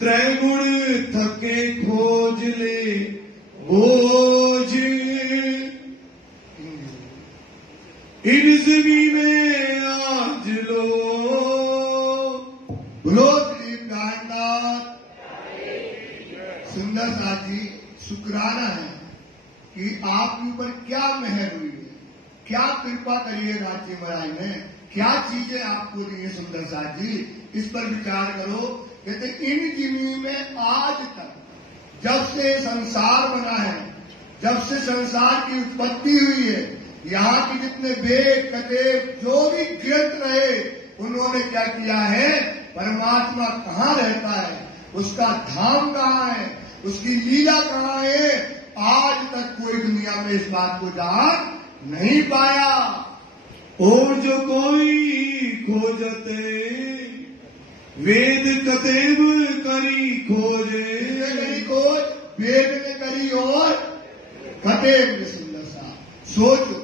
त्रैगुण थके खोज ले बोझ। इन ज़मीन में आज लो, बोलो श्री प्राणनाथ। सुंदर साथ जी, शुक्राना है कि आपके ऊपर क्या मेहर हुई है, क्या कृपा करी है राजी महाराज ने, क्या चीजें आपको दी है सुंदर साथ जी, इस पर विचार करो। कहते इन जिंदगी में आज तक जब से संसार बना है, जब से संसार की उत्पत्ति हुई है, यहाँ की जितने वेद कथे जो भी ग्रंथ रहे, उन्होंने क्या किया है, परमात्मा कहाँ रहता है, उसका धाम कहाँ है, उसकी लीला कहाँ है, आज तक कोई दुनिया में इस बात को जान नहीं पाया। और जो कोई खोजते वेद कतेव करी खोजे, करी खोज, वेद ने करी और कतेव ने। सुंदर सा सोचो,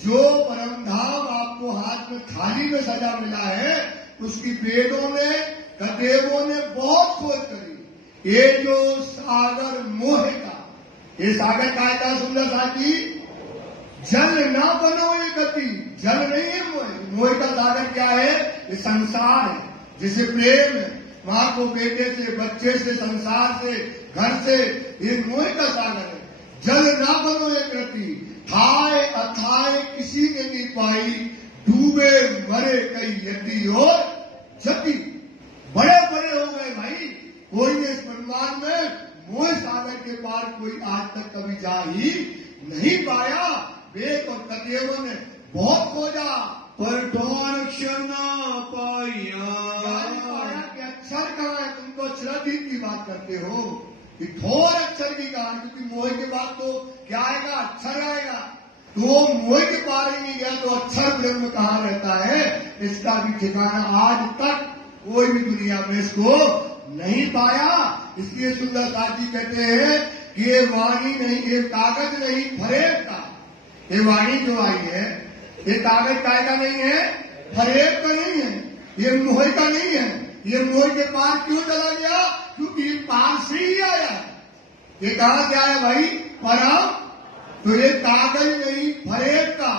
जो परम धाम आपको हाथ में थाली में सजा मिला है, उसकी वेदों ने कतेवों ने बहुत खोज करी। ये जो सागर मोह का, ये सागर का था सुंदर साथी, जल ना बनो ये गति, जल नहीं है मोह, मोह का सागर क्या है, ये संसार है, जिसे प्रेम है, माँ को बेटे से, बच्चे से, संसार से, घर से, ये मोह का सागर है। जल ना बनो ये गति, थाए अथाए किसी ने नहीं पाई, डूबे मरे कई यति और जति। बड़े बड़े हो गए भाई, कोई ने इस ब्रह्मांड में मोह सागर के पार कोई आज तक कभी जा ही नहीं पाया। वेद और कतेवों ने बहुत खोजा, पर ठोर अक्षर ना पाया। कि अक्षर कहाँ है, तुम तो अक्षराधीन की बात करते हो, कि ठोर अक्षर की कहा, क्योंकि मोह के बाद तो क्या आएगा, अक्षर आएगा। तो मोह के पार ही नहीं गया तो अक्षर ब्रह्म कहाँ रहता है, इसका भी ठिकाना आज तक कोई भी दुनिया में इसको नहीं पाया। इसलिए सुंदर साथ जी कहते हैं कि ये वाणी नहीं, ये कागज नहीं फरेब का, ये वाणी जो आई है, ये कागज काय का नहीं है, फरेब का नहीं है, ये मोह का नहीं है। ये मोह के पार क्यों चला गया, क्योंकि ये पार से ही आया। ये कहां से आया भाई, परम। तो ये कागज नहीं फरेब का,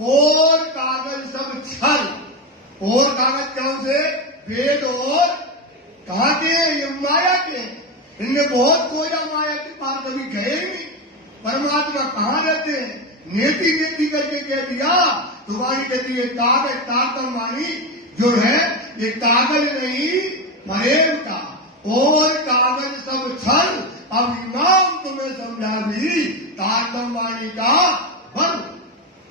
और कागज सब छल। और कागज कौन से, वेद और कहाँ के, ये माया के। इनने बहुत खोजा, माया के पार कभी गए नहीं। परमात्मा कहाँ रहते हैं, नेति नेति करके कह दिया। तुम्हारी कहती है कागज, ताकम वाणी जो है, ये कागज नहीं फरेब का, और कागज सब छल। अब इमाम तुम्हें समझा दी ताकम वाणी का बल।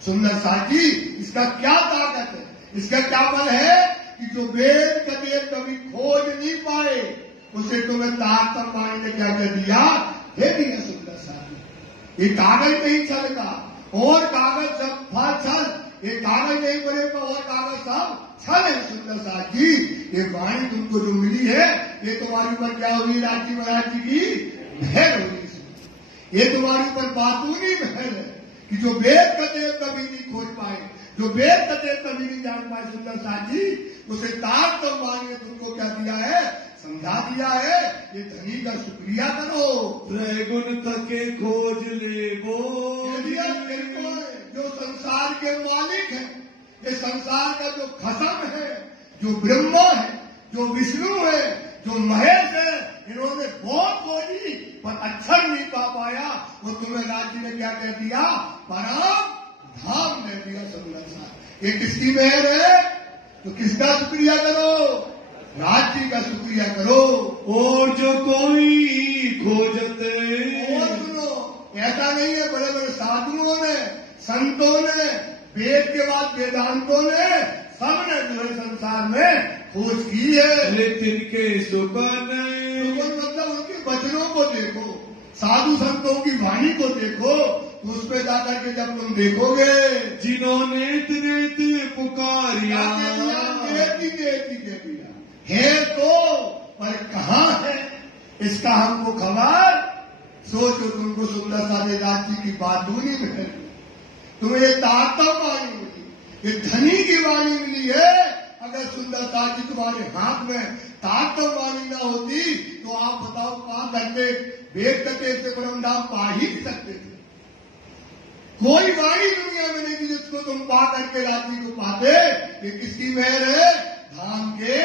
सुंदर साथी, इसका क्या ताकत है, इसका क्या बल है, कि जो वेद कभी कभी खोज नहीं पाए, उसे तुम्हें ताकम वाणी ने क्या कर दिया, दे दिया। सुंदर साथी, ये कागज नहीं छल का, और कागज सब फल छल, ये कागज नहीं बनेगा और कागज सब छल है। सुंदर साथ जी, ये वाणी तुमको जो मिली है, ये तुम्हारे ऊपर क्या होगी, राजी महाराज जी की महर होगी। ये तुम्हारे ऊपर बातूनी महर है, कि जो वेद कतेव कभी नहीं खोज पाए, जो वेद कतेव कभी नहीं जान पाए, सुंदर साथ जी, उसे ताकतम वाणी ने तुमको क्या दिया है, समझा दिया है। ये धनी का शुक्रिया करो। त्रैगुण थके खोज ले वो, जो संसार के मालिक है, ये संसार का जो खसम है, जो ब्रह्मा है, जो विष्णु है, जो महेश है, इन्होंने बहुत खोजी पर अक्षर नहीं पा पाया। वो तुम्हें राज्य ने क्या कह दिया, परम धाम दे दिया। सुंदर सा, ये किसकी मेहर है, तो किसका शुक्रिया करो, राज्य का शुक्रिया करो। और जो कोई खोजते, और सुनो, ऐसा नहीं है बड़े बड़े साधुओं ने संतों ने, वेद के बाद वेदांतों ने, सबने जो है संसार में खोज की है। लेकिन के सुबह मतलब उनके वचनों को देखो, साधु संतों की वाणी को देखो, उस पे जाकर के जब तुम देखोगे, जिन्होंने नेत पुकारिया है तो, पर कहाँ है इसका हमको खबर। सोचो, तुमको सुंदरता ने राज्य की बात दूनी में, तुम्हें ये तारतम वाणी मिली, ये धनी की वाणी मिली है। अगर सुंदरता जी तुम्हारे हाथ में तारतम वाणी ना होती तो आप बताओ पा करके वेद कते से परम धाम पा ही नहीं सकते थे। कोई वाणी दुनिया में नहीं थी जिसको तुम पा करके राज्य को पाते। ये किसकी मेहर है? धाम के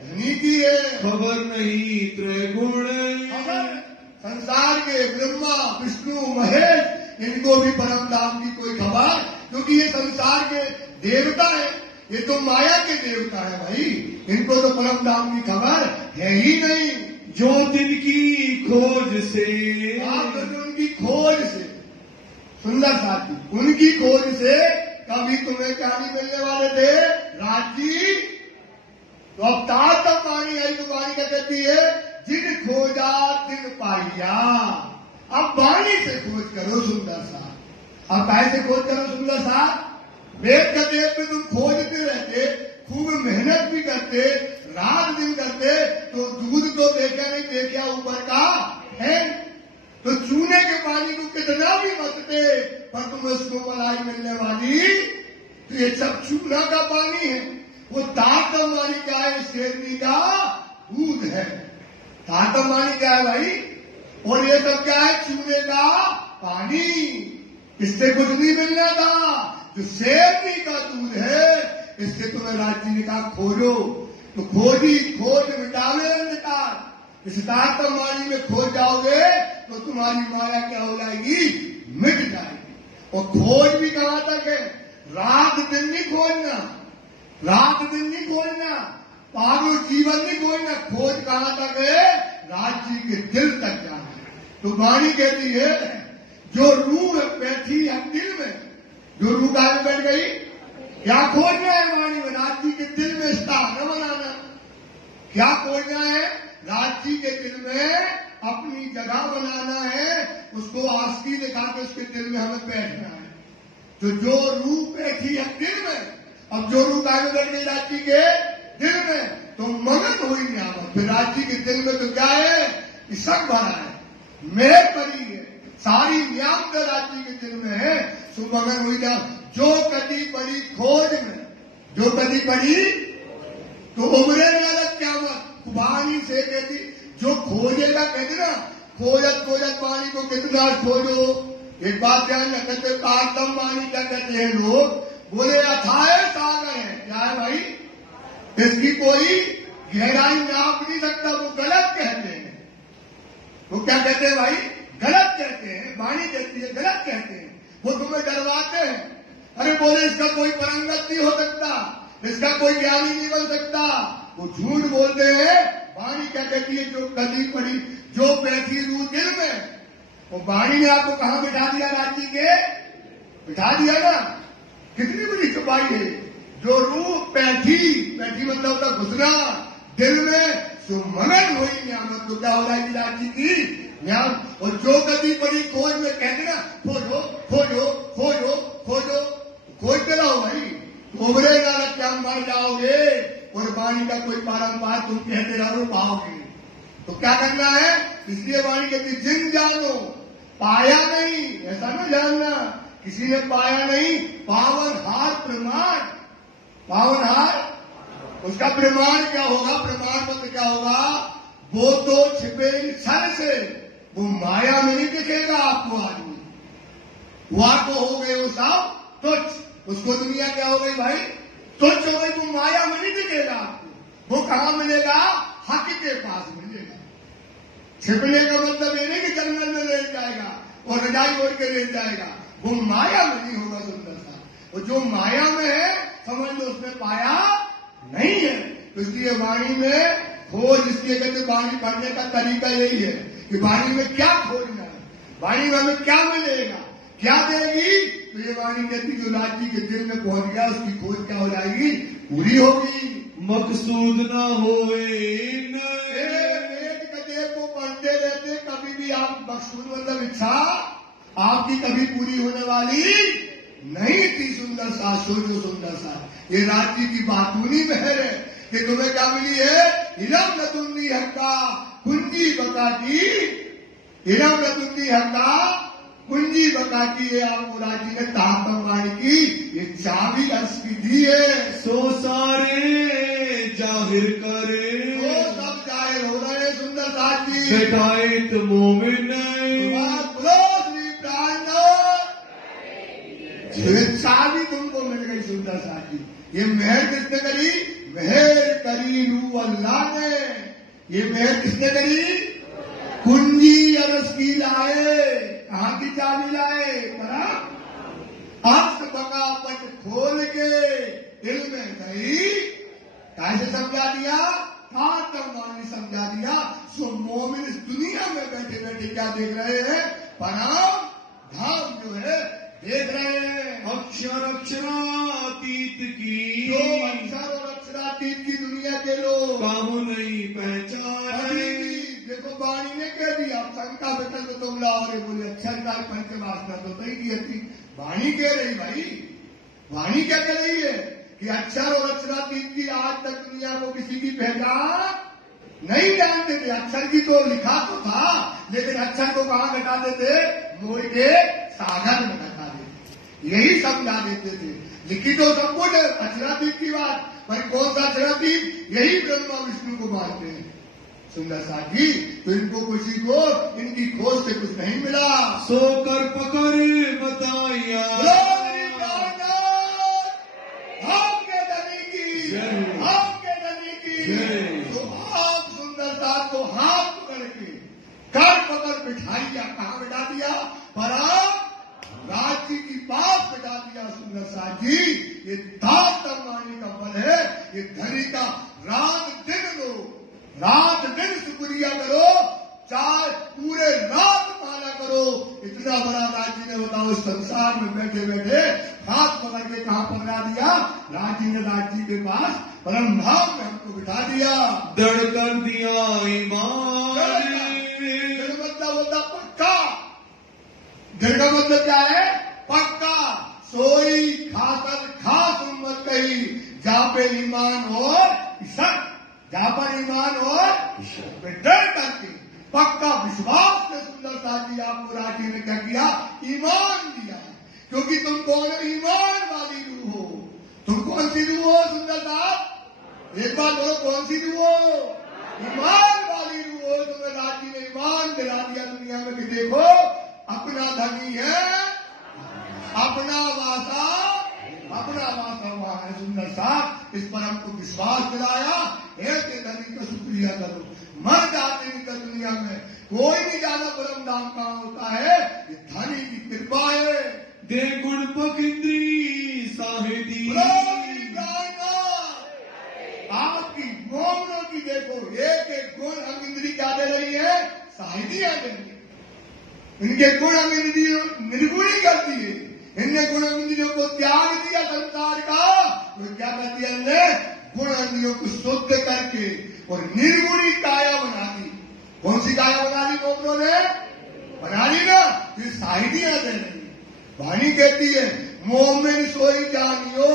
धनी की है। खबर नहीं त्रैगुण, संसार के ब्रह्मा विष्णु महेश इनको भी परम धाम की कोई खबर, क्योंकि ये संसार के देवता है, ये तो माया के देवता है भाई, इनको तो परम धाम की खबर है ही नहीं। जो दिन की खोज से, आप उनकी खोज से, सुंदर साथी, उनकी खोज से कभी तुम्हें क्या नहीं मिलने वाले थे? राज्य। तो अब तारतम वाणी आई तो वाणी क्या कहती है? जिन खोजा तिन पाइया। अब वाणी से खोज करो सुंदर सा। अब कैसे खोज करो सुंदर सा? वेद का देव में तुम खोजते रहते, खूब मेहनत भी करते, रात दिन करते, तो दूध तो देखा नहीं देखा ऊपर का है। तो चूने के पानी को कितना भी मसते, पर तुम्हें उसको मलाई मिलने वाली, तो ये सब चूना का पानी है। वो तारतम वाली क्या है? शेरनी का दूध है। तारतम वाली क्या है भाई? और ये सब क्या है? चूने का पानी। इससे कुछ नहीं मिलना था। जो शेरनी का दूध है, इससे तुम्हें राज्य ने कहा खोजो। तो खोजी, खोज मिटावे अंधकार। इस तारतम वाणी में खोज जाओगे तो तुम्हारी माया क्या हो जाएगी? मिट जाएगी। और खोज भी कहां तक है? रात दिन नहीं खोजना, रात दिन नहीं खोजना, पागल जीवन नहीं खोजना। खोज कहां तक है? राज्य के दिल तक जाना है। तो वाणी कहती है जो रूह बैठी है दिल में, जो रूह गाय बैठ गई, क्या खोजना है वाणी में? राज्य के दिल में स्थान बनाना। क्या खोजना है? राज्य के दिल में अपनी जगह बनाना है, उसको आस्ती दिखा के उसके दिल में हमें बैठना है। तो जो रूह बैठी है दिल में, अब जो रूह गाय बैठ गई राज्य के दिल में, तो मगन हुई न्यामत। फिर राज्य के दिल में तो क्या है? सब भरा है, मेहर पड़ी है, सारी न्यामत राज्य के दिल में है। सुमगन हुई ना जो कदी पड़ी खोज में, जो कदी पड़ी तो उमरे नालक क्या मत वाणी से कहती। जो खोजेगा कहते ना, खोजत खोजत वाणी को कितना खोजो। एक बात ध्यान न कहते, तारतम वाणी क्या कहते हैं लोग? बोले अथाह सागर है। क्या है भाई? इसकी कोई गहराई नाप नहीं सकता। वो गलत कहते हैं। वो क्या कहते हैं भाई? गलत कहते हैं। वाणी कहती है गलत कहते हैं। वो तुम्हें डरवाते हैं। अरे बोले इसका कोई परंगत नहीं हो सकता, इसका कोई ज्ञानी नहीं बन सकता। वो झूठ बोलते हैं। वाणी क्या कहती है? जो कदी पड़ी, जो बैठी रूह दिल में। वो वाणी ने आपको कहां बिठा दिया? राज्य के बिठा दिया ना। कितनी बड़ी छुपाई है। जो रूह बैठी, बैठी मतलब होता घुसना दिल में, सुमगन हुई न्यामत। तो क्या हो जाएगी राज्य की न्याम। और जो कदी बड़ी खोज में कहते ना, खोजो खोजो खोजो खोजो, खोजते रहो भाई, उभरे ना क्या मर जाओगे। और वाणी का कोई पारंपार तुम कहते रहो पाओगे। तो क्या करना है? इसलिए वाणी कहती जिन जानो पाया नहीं, ऐसा ना जानना किसी ने पाया नहीं। पावन हार प्रमाण, पावन हार, उसका प्रमाण क्या होगा? प्रमाण पत्र क्या होगा? वो तो छिपे छल से, वो माया में नहीं दिखेगा आपको आदमी। वहां तो हो गए वो सब तुच्छ। उसको दुनिया क्या हो गई भाई? तुच्छ हो गई। वो माया में नहीं दिखेगा आपको। वो कहां मिलेगा? हक के पास मिलेगा। छिपने का मतलब ये नहीं कि जंगल में ले जाएगा और रजाई ओढ़ के ले जाएगा। वो माया में नहीं होगा सुंदर सा। वो जो माया में है समझ लो उसने पाया नहीं है। तो इसलिए वाणी में खोज, इसलिए कहते वाणी पढ़ने का तरीका यही है कि वाणी में क्या खोजना है, वाणी में हमें क्या मिलेगा। क्या देगी? तो ये वाणी कहती जो राज्य के दिल में पहुंच गया उसकी खोज क्या हो जाएगी? पूरी होगी। मकसूद ना होए वेद कदे को पढ़ते रहते, कभी भी आप मकसूद मतलब इच्छा आपकी कभी पूरी होने वाली नहीं थी। सुंदर सा सोचो, सुंदर सा ये राज्य की बातूनी बहर है कि तुम्हें क्या मिली है? इलम नतुन्नी हक्का कुंजी बका की, इलम नतुन्नी हक्का कुंजी बता की ये आपको राज्य ने ताकम वाणी की ये चाबी अर्श की दी है। सो सारे जाहिर करे, वो सब जाहिर हो रहे सुंदर साथ जी। बैठाए तो मोमिन श्री प्राणनाथ, ये चाबी तुमको मिल गई सुंदर साथ जी। ये मेहर किसने करी? मेहर करी रू अल्लाह ने। ये मेहर किसने करी? कुंजी अरस की लाए, कहाँ की चाबी लाए? करा अक्स बका पट खोल के इल्म गई कैसे समझा दिया? ताकम समझा दिया। सो मोमिन इस दुनिया में बैठे बैठे क्या देख रहे हैं? परम धाम जो है देख रहे हैं। अक्षर अक्षरातीत की, जो अक्षर और अक्षरातीत की दुनिया के लोग काम नहीं पहचाने। देखो वाणी ने कह दिया शंका विकल्प तुम लाओ रे, बोले अक्षर का पंच वासना तो सही की थी। वाणी कह रही भाई, वाणी क्या कह रही है कि अक्षर और अक्षरातीत की आज तक दुनिया को किसी की पहचान नहीं जानते थे। अक्षर की तो लिखा तो था, लेकिन अक्षर को कहाँ घटाते थे? मोड़ के सागर में घटा देते, यही समझा देते थे। लिखी तो सब कुछ है अक्षरातीत की बात, पर कौन सा अक्षरातीत? यही ब्रह्मा विष्णु को मानते हैं सुंदर साथी। तो इनको किसी को इनकी खोज से कुछ नहीं मिला। सोकर पकड़ बताया आपके धनी की, आपके धनी की। तो आप सुंदर साथ को हाथ पकड़ के कर पकड़ बिठाइया, कहाँ बिठा दिया? पर राज्य की पास बिठा दिया सुंदर साथ जी। ये ताकत वाणी का बल है। ये धनी का रात दिन लो, रात दिन शुक्रिया करो, चाहे पूरे रात माला करो। इतना बड़ा राज्य ने बताओ इस संसार में बैठे बैठे हाथ पकड़ के कहाँ पकड़ा दिया? राज्य ने राज्य के पास परम धाम में हमको बिठा दिया। दड़ कर दिया ईमान, मतलब होता पक्का। दृढ़ का मतलब क्या है? पक्का। सोई खातर खास उम्मत कही, जहाँ पे ईमान और शक, जहाँ पर ईमान और डर करके पक्का विश्वास से सुंदर साथ जी आपको राज्य ने क्या किया? ईमान दिया। क्योंकि तुम कौन? ईमान वाली रूह हो। तुम कौन सी रूह हो सुंदर साथ? एक बात बोलो, कौन सी रूह हो? ईमान वाली रूह हो। तुम्हें राज्य ने ईमान दिला दिया दुनिया में कि देखो अपना धनी है, अपना वासा हुआ है सुंदर साथ। इस पर हमको विश्वास दिलाया। ऐसे धनी का शुक्रिया करो। मर जाते नहीं तो दुनिया में कोई नहीं ज्यादा परम धाम कहाँ होता है? ये धनी की कृपा है। दे गुण पकिंद्री साहिदी, आपकी मोमनों की देखो एक एक गुण हम इंद्री क्या दे रही है? साहिदियां दे रही है। इनके गुण हम इंद्रियों निर्गुणी करती है। इनने गुण इंद्रियों को त्याग दिया संसार का, तो क्या कर दिया? इनने गुण इंद्रियों को शुद्ध करके और निर्गुणी काया बना दी। कौन सी काया बना दी? मोमनों ने बना दी ना। ये साहिदियां दे रही। वाणी कहती है मोमिन सोई जानियो,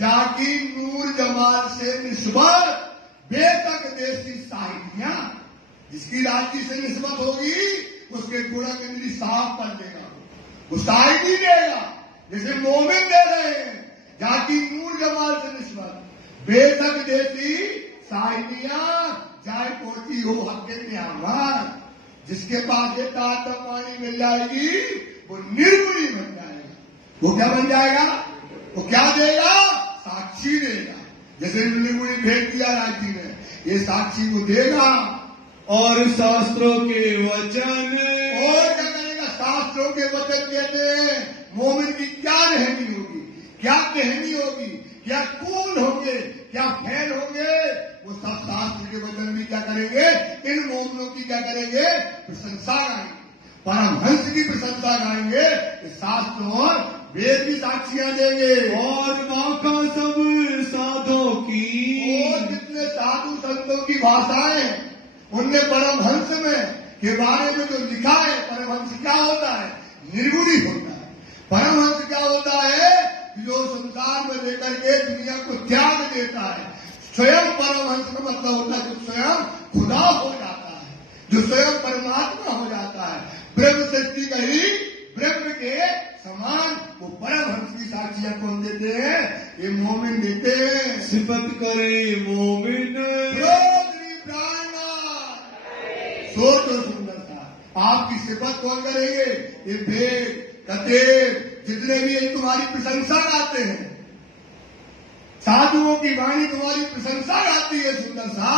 जाकी नूर जमाल से निस्बत बेतक देसी साहिदियां। जिसकी राज्य से निस्बत होगी उसके गुण इंद्री साफ कर देगा, वो साहिदी देगा। जैसे मोमिन दे रहे हैं, जाकी नूर जमाल से निस्बत बेतक देसी साहिदियां, चाहे पहुंची हो हक न्यामत। जिसके पास ये ताकत पानी मिल जाएगी वो निर्गुणी बन जाएगा। वो क्या बन जाएगा? वो क्या देगा? साक्षी देगा। जैसे निर्गुणी भेंट किया राज्य ने, ये साक्षी को देगा। और शास्त्रों के वचन, और क्या करेगा? शास्त्रों के वचन कहते हैं मोमिन की क्या रहनी होगी, क्या कहनी होगी, क्या कूल होंगे, क्या फैल होंगे, वो सब शास्त्र के वचन भी क्या करेंगे? इन मोमिनों की क्या करेंगे? प्रशंसा करेंगे। परमहंस की प्रशंसा गाएंगे, शास्त्र और वेद की साक्षियां देंगे। और माँ का सब साधों की, और जितने साधु संतों की भाषाएं, उनने परमहंस में के बारे में जो लिखा है, परमहंस क्या होता है? निर्गुणी होता है। परमहंस क्या होता है? जो संसार में लेकर के दुनिया को त्याग देता है। स्वयं परमहंस का मतलब होता है जो स्वयं खुदा हो जाता है, जो स्वयं परमात्मा हो जाता है। ब्रह्म सृष्टि का ही ब्रह्म के समान वो परमहंस की साक्षियां कौन देते हैं? ये मोमिन देते हैं। सिफत करे मोमिन, सो तो सुंदर था। आपकी सिफत कौन करेंगे? ये भेद कथे जितने भी ये तुम्हारी प्रशंसा गाते हैं, साधुओं की वाणी तुम्हारी प्रशंसा गाती है सुंदर सा,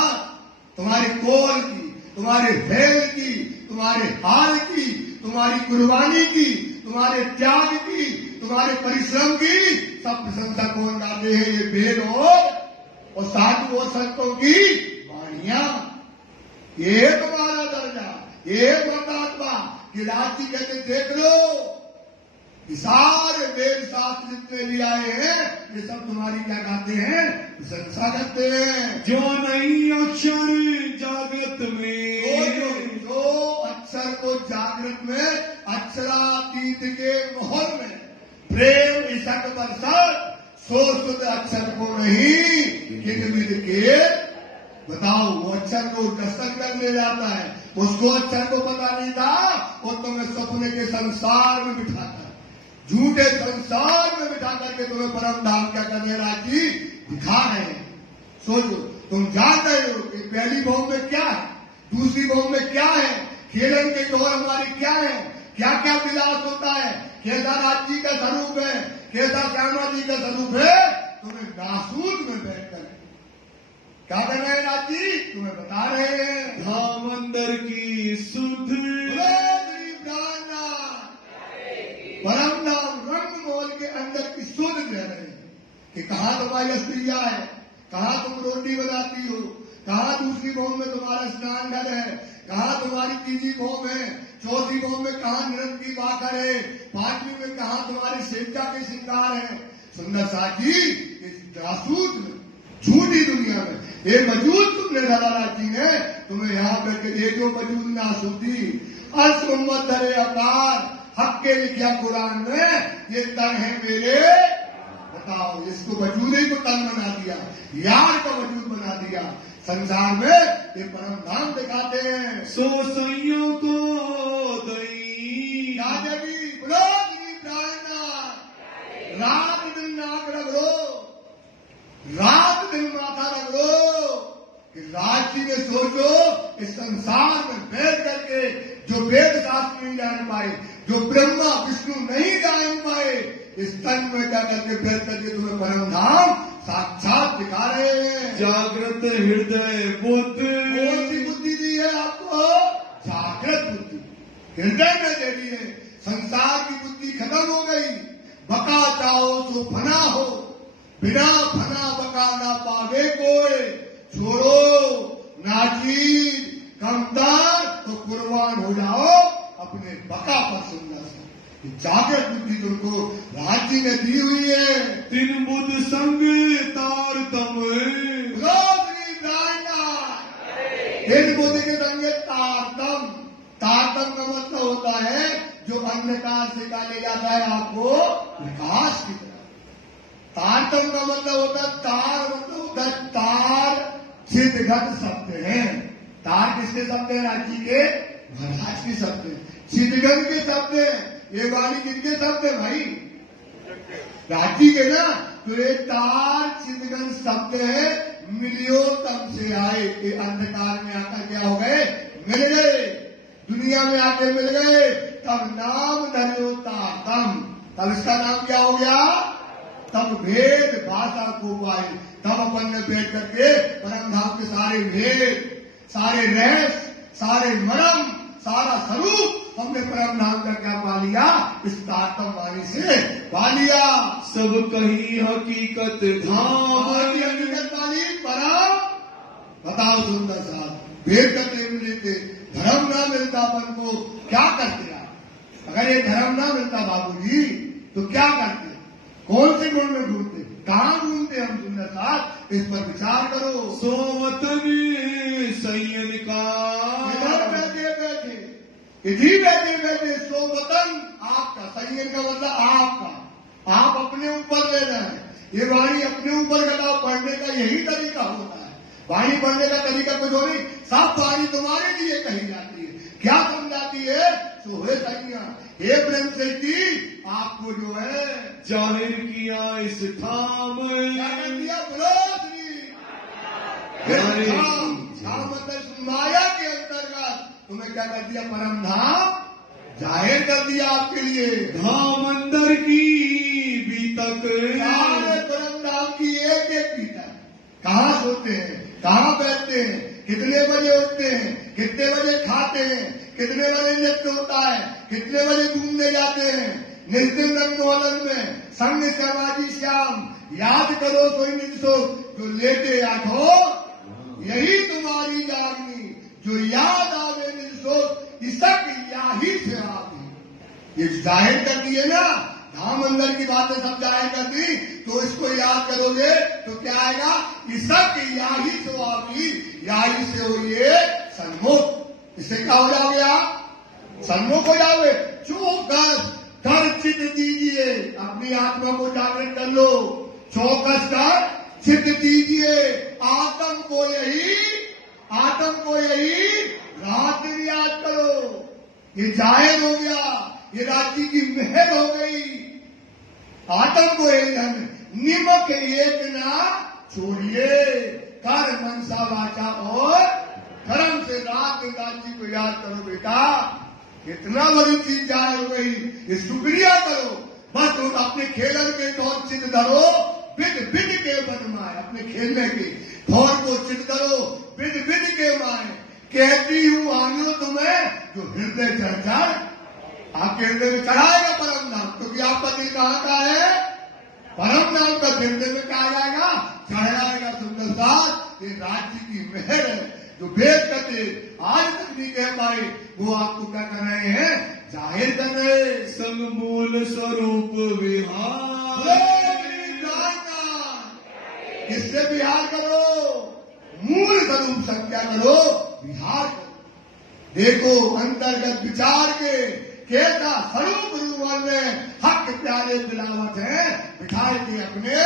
तुम्हारे कौल की, तुम्हारे भेद की, तुम्हारे हार की, तुम्हारी कुर्बानी की, तुम्हारे त्याग की, तुम्हारे परिश्रम की, सब प्रशंसा कौन गाते हैं? ये भेद और साधु और संतों की वाणियां। ये तुम्हारा दर्जा, ये परमात्मा की राशि कहते देख लो, सारे वेद शास्त्र जितने भी आए हैं ये सब तुम्हारी क्या गाते हैं? प्रशंसा करते हैं। जो नहीं अक्षर जागृत में, जो अक्षर को जागृत में, अक्षरातीत के माहौल में प्रेम ईशक बरसत, सो शुद्ध अक्षर को नहीं किन विद के। बताओ, वो अक्षर को दस्तक कर ले जाता है, उसको अक्षर को पता नहीं था, और तुम्हें सपने के संसार में बिठाता, झूठे संसार में बिठा करके तुम्हें परम धाम क्या करने राजी दिखा रहे हैं। सोचो, तुम जान रहे हो कि पहली भौम में क्या है, दूसरी भौम में क्या है, खेलन के दौर हमारी क्या है, क्या क्या विलास होता है, कैसा राज जी का स्वरूप है, कैसा श्यामा जी का स्वरूप है। तुम्हें नासूद में बैठकर क्या कर रहे हैं राज जी? तुम्हें बता रहे हैं धाम अंदर की सुध, परम नाम रंग मोल के अंदर की सुध दे रहे हैं कि कहाँ तुम्हारी स्त्रियां है, कहाँ तुम रोटी बनाती हो, कहाँ दूसरी भौम में तुम्हारा स्नान घर है, कहाँ तुम्हारी तीसरी भौम है, चौथी भौम में कहाँ नृत्य की बाकर है, पांचवी में कहाँ तुम्हारे सेवता के श्रृंगार है। सुंदर साथी, इस जासूस में, झूठी दुनिया में ये मजूद तुमने धराला जी ने तुम्हें यहाँ करके देखो मजूद ना सुधी अर्श मोहम्मद धरे अवतार हक के लिखा कुरान में, ये तन है मेरे। बताओ, इसको वजूद ही को तन बना दिया, यार का वजूद बना दिया। संसार में ये परम धाम दिखाते हैं। सो सैयों को दई राजगी ब्रोगी प्राणनाथ, रात दिन नाक रगड़ो, रात दिन माथा रगड़ो। राज जी ने सोचो, इस संसार में बैठ करके जो वेद शास्त्र नहीं जान पाए, जो ब्रह्मा विष्णु नहीं जान पाए, इस तन में क्या करके बैठ करके तुम्हें परम धाम साक्षात दिखा रहे हैं। जागृत हृदय बुद्ध, कौन सी बुद्धि दी है आपको? जागृत बुद्धि हृदय में दे दी है। संसार की बुद्धि खत्म हो गई। बका चाहो तो फना हो, बिना फना बका ना पावे कोई। छोड़ो नाचीज कमदार तो कुर्बान हो जाओ अपने बका पर। सुंदर से जागृत बुद्धि तुमको राज्य ने दी हुई है। तीन बुद्ध संग तारतम, तीन बुद्ध के संग तारतम। तारतम का मतलब होता है जो अंधकार से निकाले जाता है आपको विकास की तरफ। तारतम का मतलब होता है तार, मतलब होता है तार चिदघट शब्द है। तार किसके शब्द है? राज्य के महाराज के शब्द है। चिदघट के शब्द है। ये वाली किसके शब्द है भाई? राज्य के ना। तो ये तार चिदघट शब्द है, मिलियोतम से आए। ये अंधकार में आकर क्या हो गए? मिल गए, दुनिया में आके मिल गए। तब नाम धन्यो तारतम, तब इसका नाम क्या हो गया? तब भेद भाषा को पाए। तब अपन ने बैठ करके परम धाम के सारे भेद, सारे रहस्य, सारे मरम, सारा स्वरूप हमने परम धाम का क्या पा लिया? इस तारतम वाणी से पा लिया। सब कहीं हकीकत धाम, हकीकत वाली परम। बताओ सुंदर साहब, भेद करते मिलते धर्म न मिलता अपन को क्या करते अगर ये धर्म ना मिलता बाबूजी तो क्या करते, कौन से गुण में ढूंढते, कहाँ ढूंढते हम सुंदर साथ, इस पर विचार करो। सोवतन संयन का इधर बैठे बैठे, इधर बैठे बैठे सोवतन आपका, संयन का मतलब आपका, आप अपने ऊपर लेना है। ये वाणी अपने ऊपर लगाओ, पढ़ने का यही तरीका होता है। वाणी पढ़ने का तरीका कुछ हो नहीं, सब वाणी तुम्हारे लिए कही जाती है। क्या समझाती है? सो है सैया, हे ब्रह्म सृष्टि, आपको जो है जाहिर किया इस धाम, क्या कर दिया? बोलो श्री धाम मतलब माया के अंतर्गत तुम्हें क्या कर दिया? परम धाम जाहिर कर दिया आपके लिए। धाम अंदर की बीतक, परम धाम की एक एक बीतक। कहाँ सोते हैं, कहाँ बैठते हैं, कितने बजे उठते हैं, कितने बजे खाते हैं, कितने बजे नृत्य होता है, कितने बजे घूमने जाते हैं, निर्दिन रंगमोहन में संग समाजी श्याम, याद करो सोई निज सो, जो लेटे आठो यही तुम्हारी जागनी, जो याद आवे निज सो इसक याही से आती। ये जाहिर कर दिए ना, धाम अंदर की बातें सब जाहिर कर दी, तो इसको याद करोगे तो क्या आएगा? इसक याही से आती, याही से हो ये सन्मुख। इससे क्या हो जाओगे आप? सन्मुख हो जाओगे। चौकस कर चित दीजिए, अपनी आत्मा को जागृत कर लो। चौकस कर चित दीजिए, आत्म को यही रात दिन याद करो। ये जाहिर हो गया, ये राज्य की मेहर हो गई। आत्म को यही हम निमक एक ना छोड़िए, कर मनसा वाचा और कर्म से रात दिन राज्य को याद करो बेटा। इतना बड़ी चीज जाहिर हो गई, ये शुक्रिया करो। बस तुम अपने खेलन के तौर चित धरो, बिद बिद के बनमाए, अपने खेलने के थौर को चित करो, बिद बिद के माए। कहती हूँ आनियो तुम्हें जो हृदय चढ़ आपके हृदय में चढ़ाएगा परम नाम, क्योंकि आपका दिल कहाँ का है? परम नाम का हृदय में क्या जाएगा? चढ़ जाएगा। सुंदर साथ ये राज्य की मेहर है, जो वेद कहते आज तक नहीं कह पाए, वो आपको क्या कर रहे हैं? जाहिर कर रहे। संग मूल स्वरूप विहार, किससे विहार करो? मूल स्वरूप संज्ञा करो, विहार करो। देखो अंतर्गत विचार के कैसा स्वरूप रूपन में हक प्यारे दिलावत है, बिठाए के अपने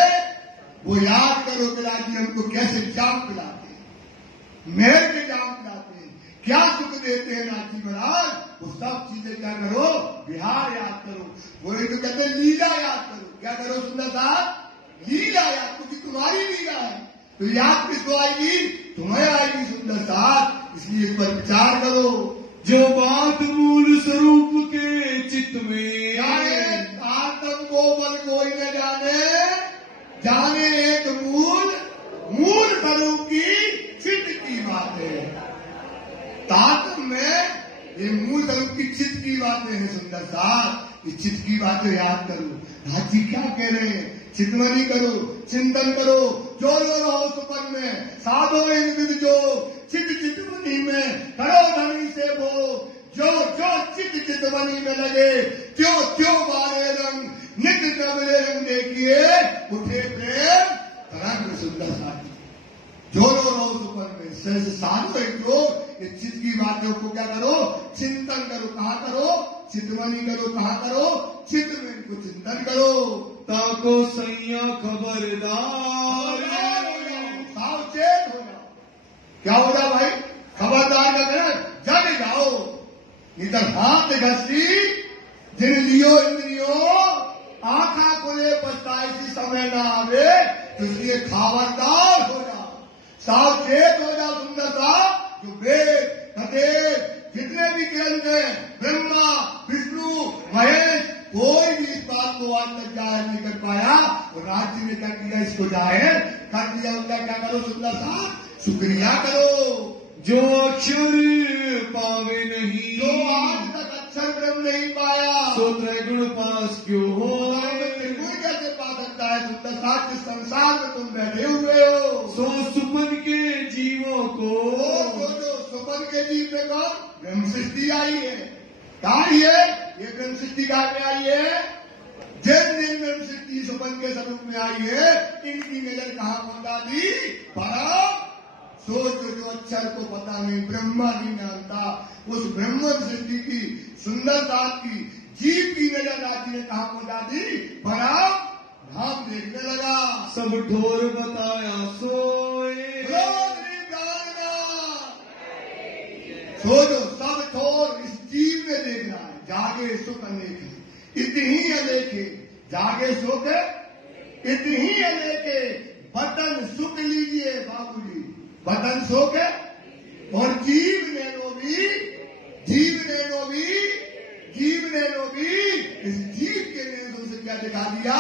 वो याद करो। बिलाजी हमको कैसे जाम पिलाते हैं, मेहर के जाम पिलाते हैं, क्या सुख देते हैं राजी महाराज। वो सब चीजें क्या करो? बिहार याद करो। वो तो कहते हैं लीला याद करो। क्या करो सुंदर साहब? लीला याद, क्योंकि तुम्हारी लीला है तो याद किसको आएगी? तुम्हें आएगी सुंदर साहब। इसलिए इस पर विचार करो। जो बात मूल स्वरूप के चित्त में आत्म को बल कोई न जाने, जाने एक मूल स्वरूप की चित्त की बात है। तात्म में ये मूल स्वरूप की चित्त की बातें हैं सुंदर साहब। इस चित्त की बातें याद करो। राजी क्या कह रहे हैं? चितवनी करो, चिंतन करो, जो रहो सुपन में, साधो विद जो चित चितवनी में करो धनी से वो, जो चित चितवनी में लगे त्यो बारे रंग, नित्य नवले रंग देखिए उठे प्रेम तरंग। सुंदर साथी जो रहो सुपन में, साधो जो ये चित्त की बातों को क्या करो? चिंतन करो। कहाँ करो? चितवनी करो। कहाँ करो? चित्त में इनको चिंतन करो। ताको सैया खबरदार, सावचेत हो जाओ। क्या हो जाओ भाई? खबरदार कर जग जाओ। इधर हाथ घसी जिन लियो इंद्रियों, आंखा खुले पछताए इसी समय ना आवे, तो इसलिए खबरदार हो जाओ, सावचेत हो जाओ। सुंदर साहब जो वेद कथे जितने भी ग्रंथ हैं, ब्रह्मा विष्णु महेश, कोई भी इस बात को आज तक जाहिर नहीं कर पाया, और राज्य ने क्या किया? इसको जाहिर कर दिया। उनका क्या करो सुंदर साहब? शुक्रिया करो। जो अक्षर पावे नहीं, जो आज तक अक्षर ब्रह्म नहीं पाया, सो त्रैगुण पास क्यों हो? त्रिगुण कैसे पा सकता है सुंदर साहब? जिस संसार में तुम बैठे हुए हो, सो सुपन के जीवों को, जो सुपन के जीव में कौन? ब्रह्म सृष्टि आई है। क्या आई है? ये ब्रह्म सृष्टि का में आई है, जिन दिन ब्रह्म सृष्टि सुबन के स्वरूप में आई है, इनकी नजर कहां पहुंचा दी? परम। सोचो, जो अक्षर को पता नहीं, ब्रह्मा नहीं जानता, उस ब्रह्म सृष्टि की सुंदरता की जीव की नजर राजी ने कहां पहुंचा दी? परम धाम देखने लगा। सब ठोर बताया सोए, सोचो, सब ठोर इस जीव में देख रहा है, जागे सुख अनेके, इतनी अनेके, जागे सुख इतनी अनेके, बदन सुख लीजिए बाबूजी, बदन सुख, और जीव ने लो भी, इस जीव के ने से क्या दिखा दिया?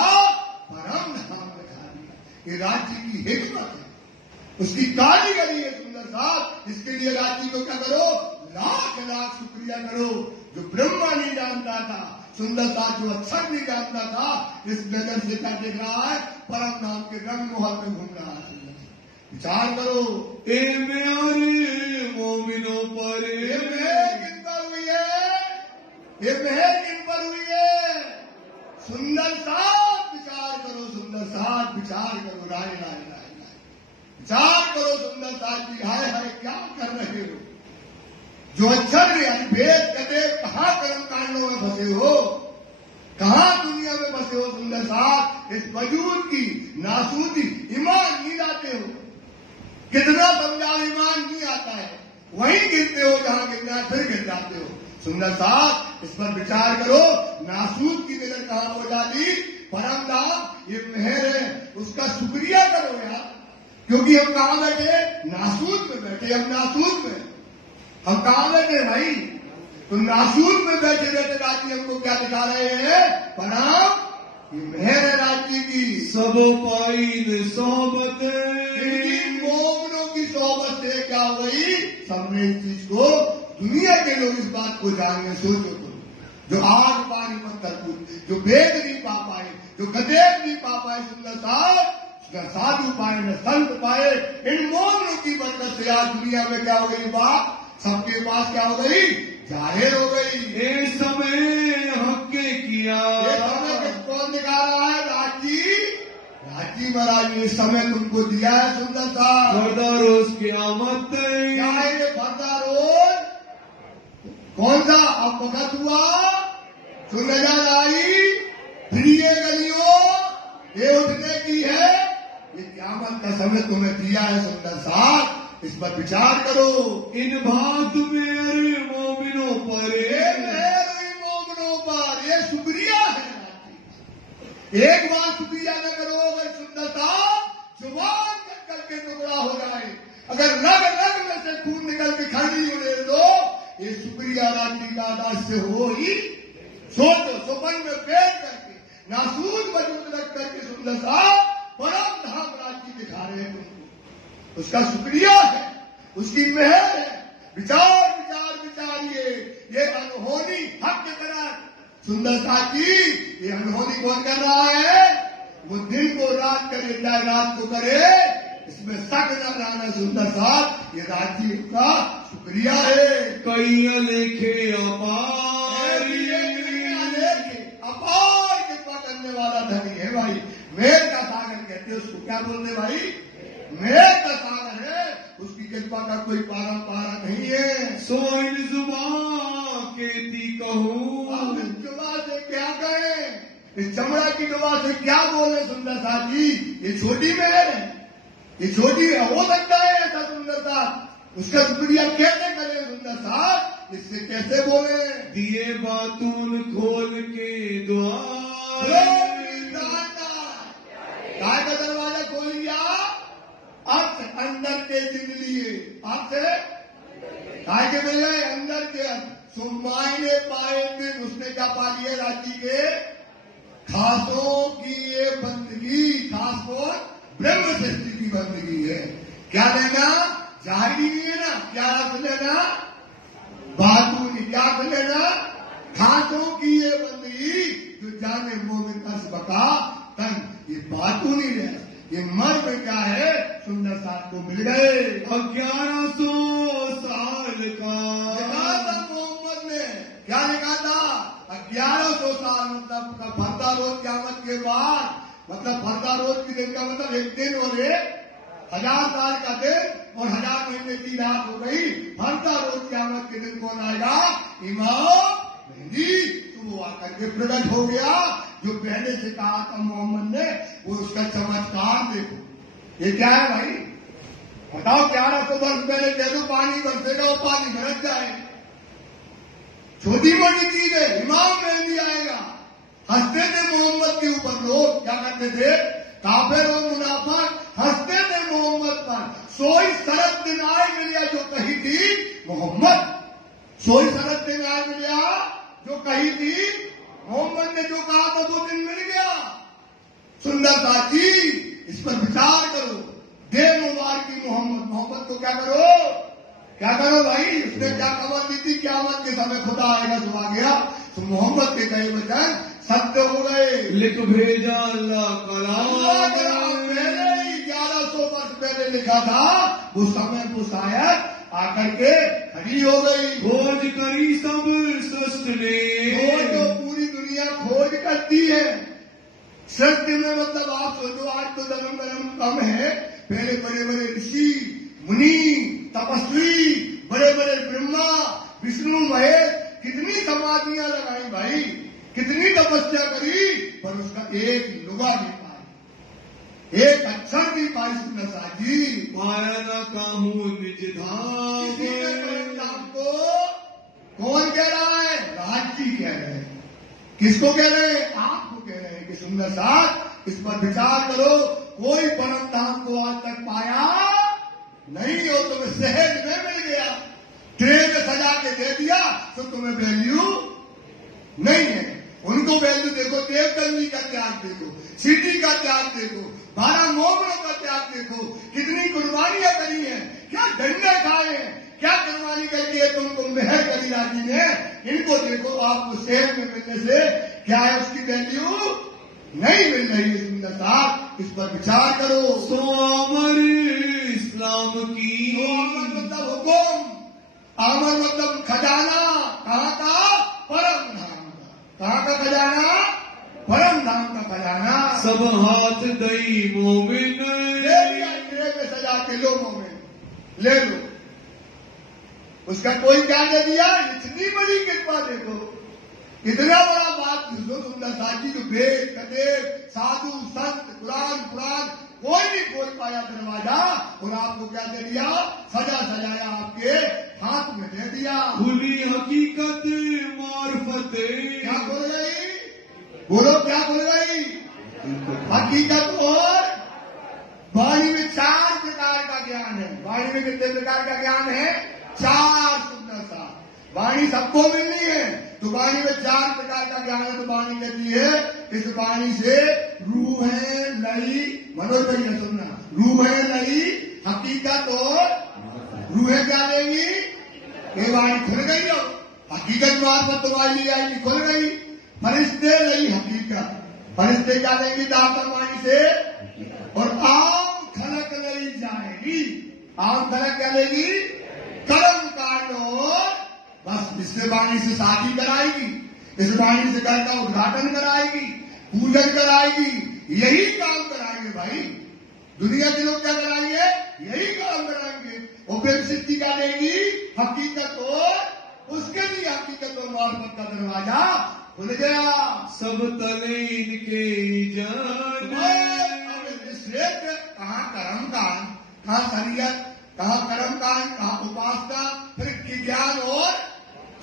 परम धाम दिखा दिया। ये राज्य की हिकमत है, उसकी कारीगरी है सुंदर साथ। इसके लिए राज्य को क्या करो? लाख लाख शुक्रिया करो। जो ब्रह्मा नहीं जानता था, सुंदर साथ जो अक्षर नहीं जानता था, इस नजर से क्या देख रहा है? परम नाम के रंग मोहन में घूम रहा है। विचार करो, ए मेरे मोमिनों पर ये मेहर किन पर हुई है? ये मेहर किन पर हुई है? सुंदर साथ विचार करो, सुंदर साथ विचार करो, राय राय राय राय विचार करो सुंदर साथ जी। हाय हाय क्या कर रहे हो? जो अक्षर भेद कदे कहां कर्म कांडों में फंसे हो, कहां दुनिया में फंसे हो सुंदर साथ? इस वजूद की नासूदी ईमान नहीं लाते हो। कितना समझाओ ईमान नहीं आता है, वहीं गिरते हो जहां गिरना है, फिर गिर जाते हो। सुंदर साथ इस पर विचार करो। नासूद की नजर कहां पहुंचा दी? परम धाम। ये मेहर है, उसका शुक्रिया करो यार, क्योंकि हम कहां बैठे? नासूद में बैठे। हम नासूद में, हम कहां बैठे भाई? तो नासूद में बैठे बैठे राज्य हमको क्या दिखा रहे हैं? परम। ये मेहर है राज्य की। सब पाई सोबत, मोमनों की सोबत से क्या हुई? सबने इस चीज को, दुनिया के लोग इस बात को जाने। सोचो तो, जो आग पानी मंत्र कूद, जो वेद नहीं पा पाए, जो गदेव नहीं पा पाए, सुंदर साधु पाए, न संत पाए, इन मोमनों की बरकत से आज दुनिया में क्या हो गई बात? सबके पास क्या हो गई? जाहिर हो गई। ए समय हक्के किया, ये समय कौन दिखा रहा है? राजी महाराज ने समय तुमको दिया है सुंदर सा। बरदा रोज कियामत, क्या है ये बरदा रोज? कौन सा अब वक्त हुआ? जो नजर आई फिर ये गलियों, ये उठने की है। ये कियामत का समय तुम्हें दिया है सुंदर सा, इस पर विचार करो। इन बात मेरे मोमिनों पर, मोमिनों पर ये शुक्रिया है। एक बार शुक्रिया न करो, अगर सुंदरता जुबान करके टुकड़ा हो जाए, अगर रग रग में से खून निकल के खड़ी उड़े दो, ये शुक्रिया राज्य का अदा से हो ही। सोचो, सुपन में बैठ करके, नासूद वजूद रख करके सुंदरता परम धाम राज्य दिखा रहे हैं तुमको। उसका शुक्रिया है, उसकी मेहर है। विचार विचार विचारिए। ये अनहोनी हक करा सुंदरता की, ये अनहोनी कौन कर रहा है? वो दिन को रात करे, रात को करे, इसमें शक न रहना सुंदर साथ। ये राज्य का शुक्रिया है। कई लेखे अपार, अपार कृपा करने वाला धनी है भाई। मेघ का सागर कहते हैं उसको, क्या बोलते भाई? मेघ का सागर है, उसकी कृपा का कोई पारा पारा नहीं है। सो इन जुबान केती कहूँ, अब इस जुबान से क्या कहें? इस चमड़ा की जुबान से क्या बोले सुंदर साथ जी? ये छोटी मेहर है, ये छोटी हो सकता है ऐसा सुंदरता। उसका शुक्रिया कैसे करें सुंदर साथ? इससे कैसे बोले? दिए बातून खोल के द्वार, काय का दरवाजा खोल लिया, अब अंदर के चिन्ह लिए, आपसे काय के मिल गए अंदर के। सुमाई ने पाए दिन उसने क्या पा लिया? राज्य के खासों की ये बंदगी, खास कौन? ब्रह्म सृष्टि की बंदगी है। क्या लेना? जाहिर नहीं है ना, क्या अर्थ लेना? बातों की क्या अर्थ लेना? खासों की ये बंदगी जो जाने मोमिन का बका तन, ये बातों नहीं है, ये मर्म क्या है? सुंदर साथ को मिल गए। 1100 साल का मोहम्मद ने क्या लिखा था? मतलब फरदा रोज क़यामत के बाद, मतलब फरदा रोज की दिन का मतलब एक दिन और एक 1000 साल का दिन और 1000 महीने की रात हो गई। फरदा रोज क़यामत के दिन कौन आएगा? इमाम मेहदी। तो वो आकर के प्रकट हो गया। जो पहले से कहा था मोहम्मद ने, वो उसका चमत्कार देखो। ये क्या है भाई? बताओ, 1100 वर्ष पहले कह दो पानी बरसेगा, वो पानी बरस जाए। छोटी मोटी चीज है। इमाम मेहदी आएगा। हंसते थे मोहम्मद के ऊपर लोग। क्या करते थे? काफिर और मुनाफिक हंसते थे मोहम्मद पर। सोई सरत दिन आए मिलिया जो कही थी मोहम्मद। सोई सरत दिन आए मिलिया जो कही थी मोहम्मद ने, जो कहा था वो दिन मिल गया। सुंदरता जी, इस पर विचार करो। दे मुबारकी मोहम्मद को क्या करो? क्या करो भाई? उसने क्या खबर दी थी? क़यामत के समय खुदा आएगा, तो आ गया। तो मोहम्मद के कई वचन सत्य हो गए। लिख भेजा अल्लाह कलाम। मैंने ही 1100 वर्ष पहले लिखा था, वो समय वो शायद आकर के खड़ी हो गई। खोज करी सब सृष्टि ने, खोज तो पूरी दुनिया खोज करती है। सृष्टि में मतलब आप सोचो, आज तो धर्म कम है। पहले बड़े बड़े ऋषि मुनि तपस्वी, बड़े बड़े ब्रह्मा विष्णु महेश, कितनी समाधियां लगाई भाई, कितनी तपस्या करी, पर उसका एक लुगा नहीं पाई, एक अक्षर नहीं पाई। सुंदरता जी, पाया न काहू निज धाम। किसी ने परिणाम को कौन कह रहा है? राज जी कह रहे हैं। किसको कह रहे हैं? आपको कह रहे हैं कि सुंदर साथ, इस पर विचार करो। कोई परम धाम को आज तक पाया नहीं हो। तुम्हें सहज में मिल गया, ट्रे में सजा के दे दिया, तो तुम्हें वैल्यू नहीं है। उनको वैल्यू देखो। देवकर्मी का त्याग देखो, सिटी का त्याग देखो, 12 मोहम्मदों का त्याग देखो, कितनी कुर्बानियां करी हैं, क्या डंडे खाए हैं, क्या कुर्बानी करके तुमको मेहर करी राजी ने। इनको देखो। आपको शहर में मिलने से क्या है? उसकी वैल्यू नहीं मिल रही है। सुंदर साहब, इस पर विचार करो। सोमर इस्लाम की, आमर मतलब हुकुम, आमर मतलब खजाना। कहाँ का? परम धाम का। कहाँ का खजाना? परम धाम का खजाना। सब हाथ दई मोमिन, ले लिया ट्रे में सजा के, लो मोमिन ले लो। उसका कोई क्या दे दिया? इतनी बड़ी कृपा देखो, इतना बड़ा बात सुनो। सुंदर साथी, जो वेद कदेव साधु संत कुरान पुराण कोई नहीं खोल पाया दरवाजा, और आपको क्या दे दिया? सजा सजाया आपके हाथ में दे दिया। खुली हकीकत मार्फत। क्या खोल गई? बोलो, क्या खोल गई? हकीकत। और वाणी में 4 प्रकार का ज्ञान है। वाणी में कितने प्रकार का ज्ञान है? 4। सुंदर सा वाणी सबको मिलनी है, तो वाणी में 4 प्रकार का ज्ञान है। तो वाणी कहती है, इस वाणी से रूह है लई, मनोज भाई ने सुनना, रूह है लई हकीकत और रूह है क्या लेगी? ये वाणी खुल गई। अब हकीकत मार्फत तो वाणी ली आएगी, खुल गई। फरिश्ते लई हकीकत, फरिश्ते क्या लेंगी? दाता वाणी से। और आम खलक लई जाएगी, आम खलक क्या लेगी? कर्म कांड। और बस इससे वाणी से शादी कराएगी, इस वाणी से घर का उद्घाटन कराएगी, पूजन कराएगी, यही काम कराएंगे भाई। दुनिया के लोग क्या कराएंगे? यही काम कराएंगे। और प्रेम सिद्धि का लेगी हकीकत, और उसके लिए हकीकत और मार्फत का दरवाजा खुल गया। सब तले इनके जान। कहाँ कर्म कांड, कहाँ शरीयत, कहाँ कर्म कांड, कहाँ उपासना, फिर ज्ञान। और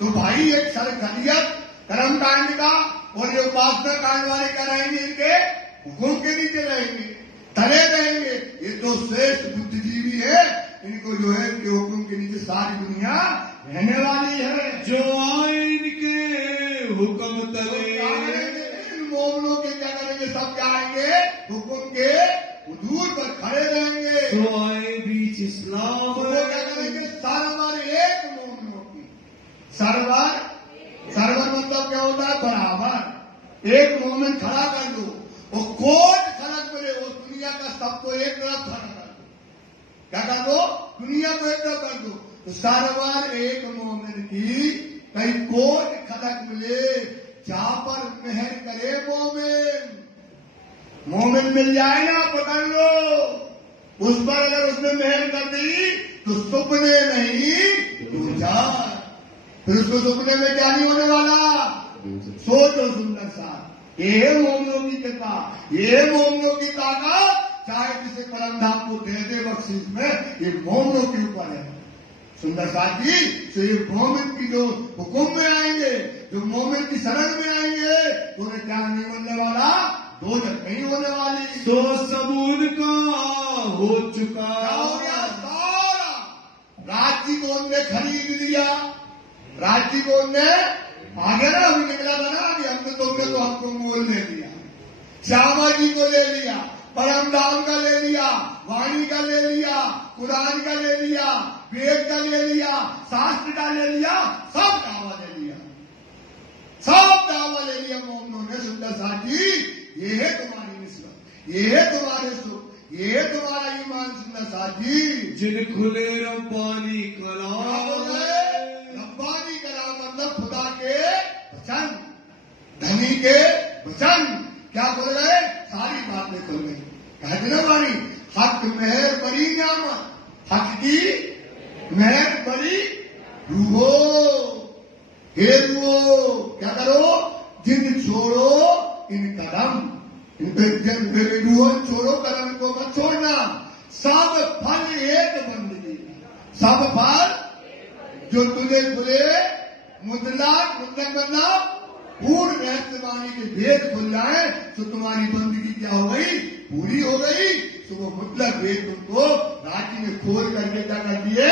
तो भाई एक शरीयत कर्म कांड का और ये उपासना कांड वाले क्या रहेंगे? इनके हुक्म के नीचे रहेंगे, तले रहेंगे। ये तो श्रेष्ठ बुद्धिजीवी है, इनको जो है इनके हुक्म के नीचे सारी दुनिया रहने वाली है। जो आए इनके हुक्म तले, इन मोमनों के क्या करेंगे? सब क्या आएंगे? हुक्म के हुजूर पर खड़े रहेंगे। तो आए बीच इस्लाम, तो वो क्या करेंगे? सर्वर एक मोमनों की, सर्वर मतलब क्या होता है? बराबर। एक मोमिन खड़ा कर दो, वो कोट खलक मिले, वो दुनिया का सबको एक तरफ खड़ा कर दो। क्या कर दो? दुनिया को एक तरफ कर दो। तो सर्वर एक मोमिन की कई कोट खलक मिले, जहां पर मेहर करे मोमिन मिल जाए ना, पकड़ लो उस पर। अगर उसने मेहर कर दी तो सुपने नहीं तू जा। फिर उसको सुपने में क्या नहीं होने वाला, सोचो सुंदर सा। ये है मोमिनों की कृपा, ये है मोमिनों की ताकत। चाहे किसी कलंधाम को दे दे बख्शीश में, ये मोमिनों के ऊपर है सुंदर साथ जी। तो ये मोमिन की जो हुक्म में आएंगे, जो मोमिन की शरण में आएंगे, उन्हें क्या नहीं होने वाला, दो जग नहीं होने वाली। तो सबूत का हो चुका, क्या हो गया, सारा राज्य को उनने खरीद लिया। राज्य को उनने आगे ना अभी निकला था ना, अभी हमने तुमने तो हमको मोल ले लिया। श्यामा जी को ले लिया, परम धाम का ले लिया, वाणी का ले लिया, कुरान का ले लिया, वेद का ले लिया, शास्त्र का ले लिया, सब दावा ले लिया, सब दावा ले लिया मोमिनों ने। सुंदर साथी, ये है तुम्हारी निस्बत, ये है तुम्हारे सुख, ये है तुम्हारा ईमान। सुंदर साथी, जिन खुले रब्बानी कलाम, रब्बानी कलाम मतलब खुदा के वचन, धनी के वचन क्या बोल रहे, सारी बातें खुल गई। कहते ना वाणी, हक मेहर बड़ी नियामत, हक की मेहर बड़ी रूहो। हे रूहो, क्या करो, जिन छोड़ो इन कदम, रूहो छोड़ो, कदम को मत छोड़ना। सब फल एक बंदगी, सब फल जो तुझे खुले मुतलक मतलब पूर्ण रहस्यवाणी के भेद खुल जाए, तो तुम्हारी बंदगी क्या हो गई, पूरी हो गई। तो वो मुतलक भेद तुमको राज्य ने खोल करके क्या कर दिए,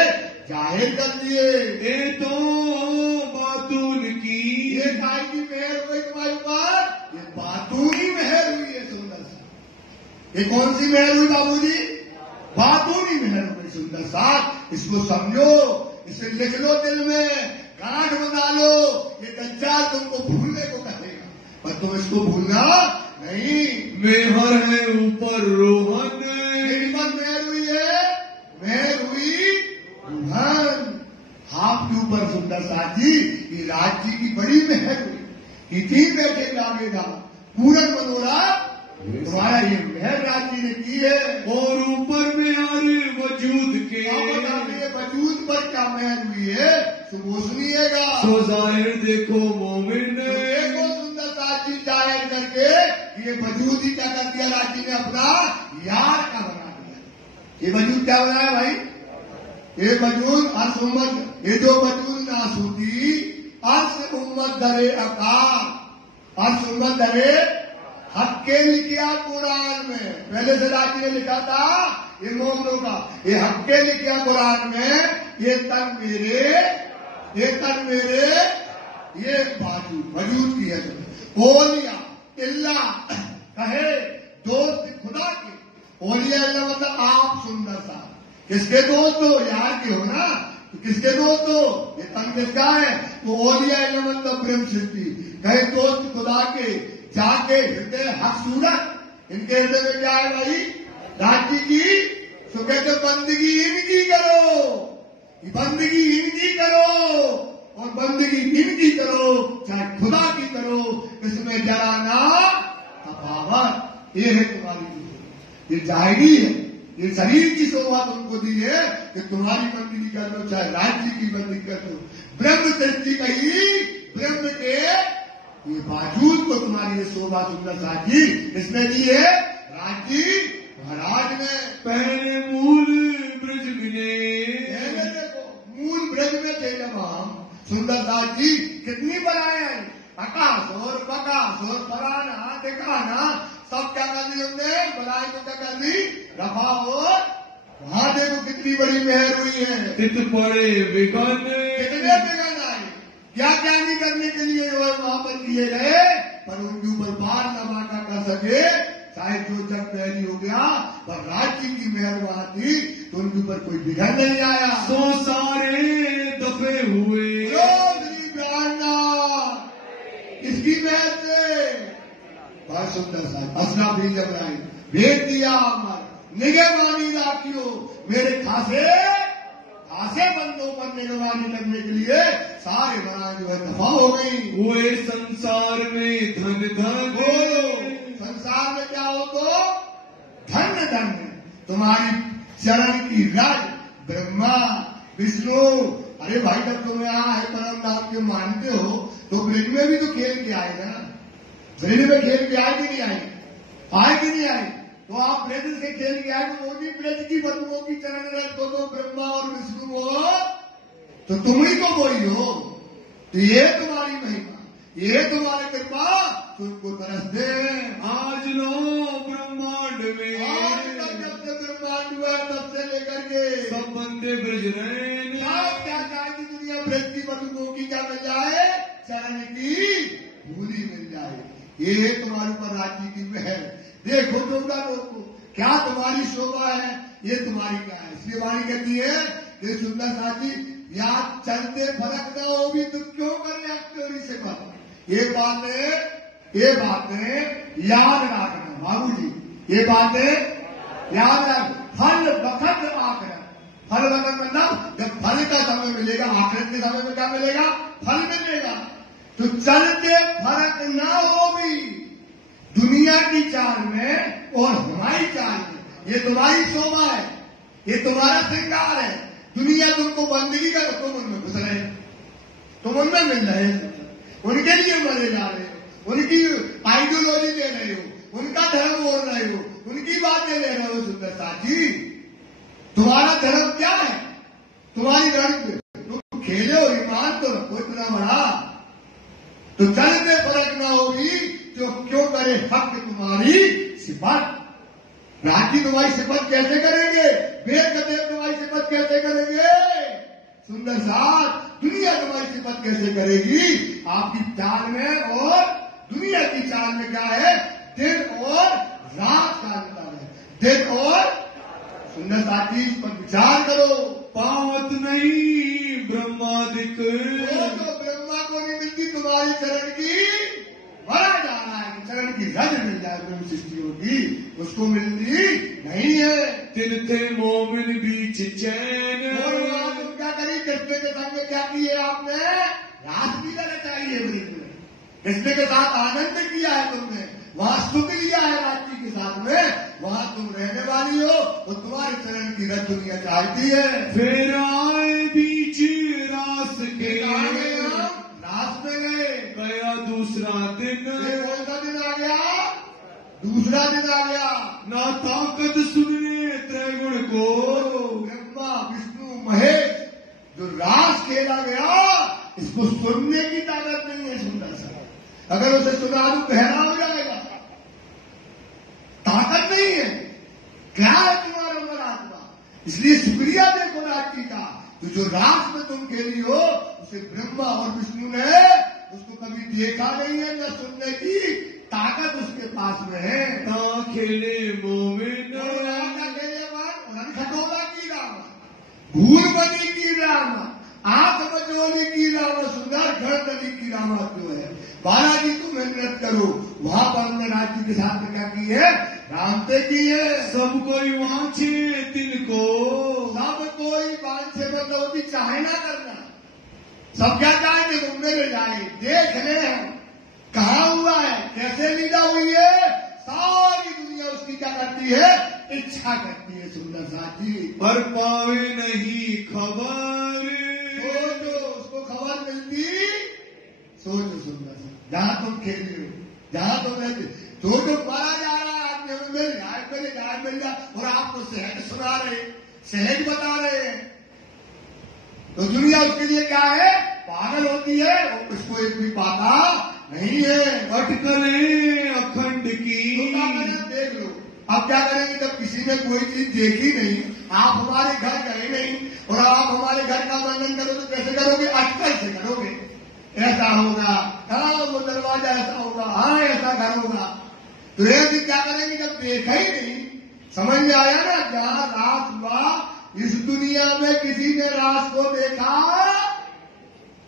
जाहिर कर दिए। ये तो बातून की, ये काय की मेहर हुई तुम्हारे ऊपर, ये बातूनी मेहर हुई है सुंदर सा। ये कौन सी मेहर हुई बाबूजी, बातूनी मेहर हुई सुंदर सा। इसको समझो, इसे लिख लो दिल में, गांठ बना लो। ये दज्जाल तुमको भूलने को कहेगा, पर तुम इसको भूलना नहीं। मेहर है ऊपर रोहन, मेरी बात मेहर हुई है, मेहर हुई रोहन। आपके ऊपर सुंदर साथी, ये राज्य की बड़ी मेहर हुई। इतनी बैठे लागेगा पूरन मनोरथ तुम्हारा ये मेहर राज्य ने की है। और ऊपर में आरे वजूद के, वजूद पर क्या मेहर हुई है, तो वो सुनिएगा। तो जाहिर देखो मोमिन, देखो सुंदर साथी जाहिर करके ये वजूद ही क्या कर दिया, राज्य ने अपना यार का बना दिया। ये वजूद क्या बनाया भाई, ये वजूद अर्श उम्मत, ये जो वजूद नासूदी अर्श उम्मत दरे अकार, अर्श उम्मत दरे हक के लिखा कुरान में। पहले से राज्य ने लिखा था ये मोमिनों का, ये हक के लिखा कुरान में, ये तन मेरे, ये तन मेरे, ये बाजू वजूद की है। ओलिया इल्ला कहे दोस्त खुदा के, ओलिया इल्ला मतलब आप सुंदर सा, किसके दोस्त हो, यार के हो ना, तो किसके दोस्त हो, ये तन किसका है, तो ओलिया इल्ला मतलब प्रेम सिद्धि, कहे दोस्त खुदा के, जाके हृदय हक सूरत, इनके हृदय में क्या है भाई, राज्य की। तो कहते बंदगी इनकी करो, बंदगी इनकी करो, और बंदगी इनकी करो, चाहे खुदा की करो, इसमें जरा ना तफावत। ये है तुम्हारी, ये जाहिरी है, ये शरीर की शोभा तुमको दी है कि तुम्हारी बंदगी कर लो, चाहे राज्य की बंदगी कर लो। ब्रह्म सृष्टि कही, ब्रह्म के ये बावजूद को तुम्हारी ये शोभा सुंदर साथी इसने दी है, राज्य महाराज ने। पहले मूल ब्रज मिले, देखो मूल ब्रज में थे जब हम, सुंदर साथी कितनी बनाए हैं, आकाश और बकाश और फराना दिखाना, सब क्या कर दी हमने, बनाए तो क्या कर दी, रफा और वहां देखो कितनी बड़ी मेहर हुई है। इत पड़े विगन, कितने विगन आए, क्या क्या नहीं करने के लिए वहां पर किए गए, पर उनके ऊपर बार न बाका कर सके। चाहे जो जग पहली हो गया, पर राज्य की मेहर वहां थी, तो उनके ऊपर कोई बिघन नहीं आया। तो सारे दफे हुए, इसकी मेहर से बहुत सुंदर सा असना भी जब आए, भेज दिया अमर निगहबानी राखियो, मेरे खासे आसे बंदों पर निगरानी लगने के लिए सारे बना जो है दफा हो गई। वो संसार में धन धन बोलो, संसार में क्या हो तो धन्य धन्य तुम्हारी चरण की रज ब्रह्मा विष्णु। अरे भाई जब तुम यहाँ है परम नाम के मानते हो तो ब्रिज में भी तो खेल के आए ना, ब्रिज में खेल के आए कि नहीं आए, आए कि नहीं आए? तो आप ब्रज से खेल के आए तो वो भी ब्रज की बंधुओं की चरण रज को तो ब्रह्मा और विष्णु हो तो तुम ही तो वही हो। तो ये तुम्हारी महिमा, ये तुम्हारी कृपा तुमको तरस दे। आज नो ब्रह्मांड में आज तक जब से ब्रह्मांड हुआ तब से लेकर के सब बंदे ब्रज रहे क्या चाहे कि दुनिया ब्रज की बंधुओं की क्या मिल जाए, चरण की धूली मिल जाए। ये तुम्हारे ऊपर राज्य की महर। देखो दुर्गा लोग क्या तुम्हारी शोभा है, ये तुम्हारी क्या है। इसलिए वाणी कहती है कि सुंदर साथी याद चलते फर्क न हो भी तुम क्यों कर रहे चोरी से बात। ये बातें याद रखना बाबू जी, ये बातें याद रख। फल बखत आकर, फल बखत मतलब जब फल का समय मिलेगा, आखिरत के समय में क्या मिलेगा, फल मिलेगा। तो चलते फर्क न हो भी दुनिया की चाल में और हमारी चाल में, ये तुम्हारी शोभा है, ये तुम्हारा श्रृंगार है। दुनिया तुमको बंदगी का तुम उनमें घुस रहे, तुम उनमें मिल रहे, उनके लिए मरे जा रहे हो, उनकी आइडियोलॉजी ले रहे हो, उनका धर्म बोल रहे हो, उनकी बातें ले रहे हो। सुंदर साथी तुम्हारा धर्म क्या है, तुम्हारी रंग तुम खेले हो, ईमान तो रखो इतना बड़ा। तो चलते फर्क न होगी तो क्यों करे हक तुम्हारी सिफत। राजी तुम्हारी सिफत कैसे करेंगे, बेकदर तुम्हारी सिफत कैसे करेंगे। सुंदर साथ दुनिया तुम्हारी सिफत कैसे करेगी। आपकी चाल में और दुनिया की चाल में क्या है, दिन और रात का अंतर है, दिन और। सुंदर साथी इस पर विचार करो। पावत नहीं ब्रह्मादिक, तो ब्रह्मा को नहीं मिलती तुम्हारी चरण की, मरा जा रहा है कि चरण की रज मिल जाए ब्रह्म सृष्टियों की, उसको मिलती नहीं है। तिन थे मोमिन बीच चैन। और तुम क्या करी, कृष्ण के संग में क्या किए आपने, रासलीला रचाई है ब्रिज में, कृष्ण के साथ आनंद किया है तुमने, वहां सुख लिया है रात्रि के साथ में, वहां तुम रहने वाली हो। और तुम्हारे चरण की रज दुनिया चाहती है। फिर आए बीच रास के, रास में गए, गया दूसरा दिन। कौन सा दिन आ गया, दूसरा दिन आ गया। ना ताकत सुनने त्रैगुण को, ब्रह्मा विष्णु महेश जो रास खेला गया, इसको सुनने की ताकत नहीं है। सुंदर सा अगर उसे सुना तो पहरा हो जाएगा, ताकत नहीं है। क्या है तुम्हारा अंदर आत्मा, इसलिए शुक्रिया देखो रात्रि का। तो जो रात में तुम खेली हो उसे ब्रह्मा और विष्णु ने उसको कभी देखा नहीं है, न सुनने की ताकत उसके पास में है। ता खेले मोमिन, खेले मन खटोला की राम, भूल बनी की राम, आंख बचोली की राम, सुंदर घर दली की राम जो है। बालाजी तुम मेहनत करो, वहां पर हमने राज्य के साथ में क्या की है, रामते की है। सब कोई वांछे तिनको, सब कोई वांछे मतलब भी चाहे ना करना, सब क्या चाहेंगे तुम मेरे जाए, देख ले हम कहाँ हुआ है, कैसे लीला हुई है। सारी दुनिया उसकी क्या करती है, इच्छा करती है। सुंदर साथी पर पावे नहीं खबर, सोचो उसको खबर मिलती, सोचो सुंदर सा जहां तुम खेल रहे हो, जहां तुम रहते, सोचो मारा जा रहा है, आपने मिल जाए मिल जाए, और आपको सहज सुना रहे, सहज बता रहे हैं। तो दुनिया उसके लिए क्या है, पागल होती है, उसको एक भी पाता नहीं है। अटकलें अखंड की, तो क्या करें, देख लो अब क्या करेंगे जब किसी ने कोई चीज देखी नहीं, आप हमारे घर गए नहीं, और आप हमारे घर का वर्णन करो तो कैसे करोगे, अटकल से करोगे। ऐसा होगा, हाँ वो दरवाजा ऐसा होगा, हाँ ऐसा घर होगा। तो ये भी क्या करेंगे जब देखा ही नहीं, समझ में आया ना, जहां रास हुआ इस दुनिया में किसी ने रास को देखा,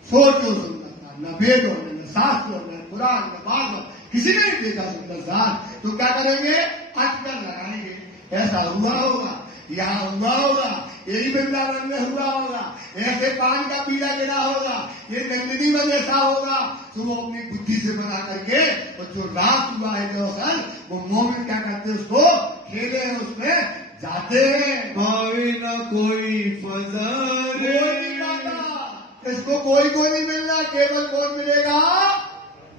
सोचो सुंदर सा, न वेदों में, न शास्त्रों में, कुरान में, बात किसी ने नहीं देखा सुंदर सा। तो क्या करेंगे, अटकल लगाएंगे, ऐसा हुआ होगा। यहाँ हुआ होगा, यही वृंदावन में हुआ होगा, ऐसे पान का पीला गिरा होगा, ये नंदिनी में ऐसा होगा। तो वो अपनी बुद्धि से बना करके, और जो रात हुआ है दरअसल वो मोमिन क्या करते हैं, उसको खेले हैं, उसमें जाते हैं। पावे ना कोई फजल, कोई नहीं पाता, इसको कोई नहीं मिलना, केवल कौन मिलेगा,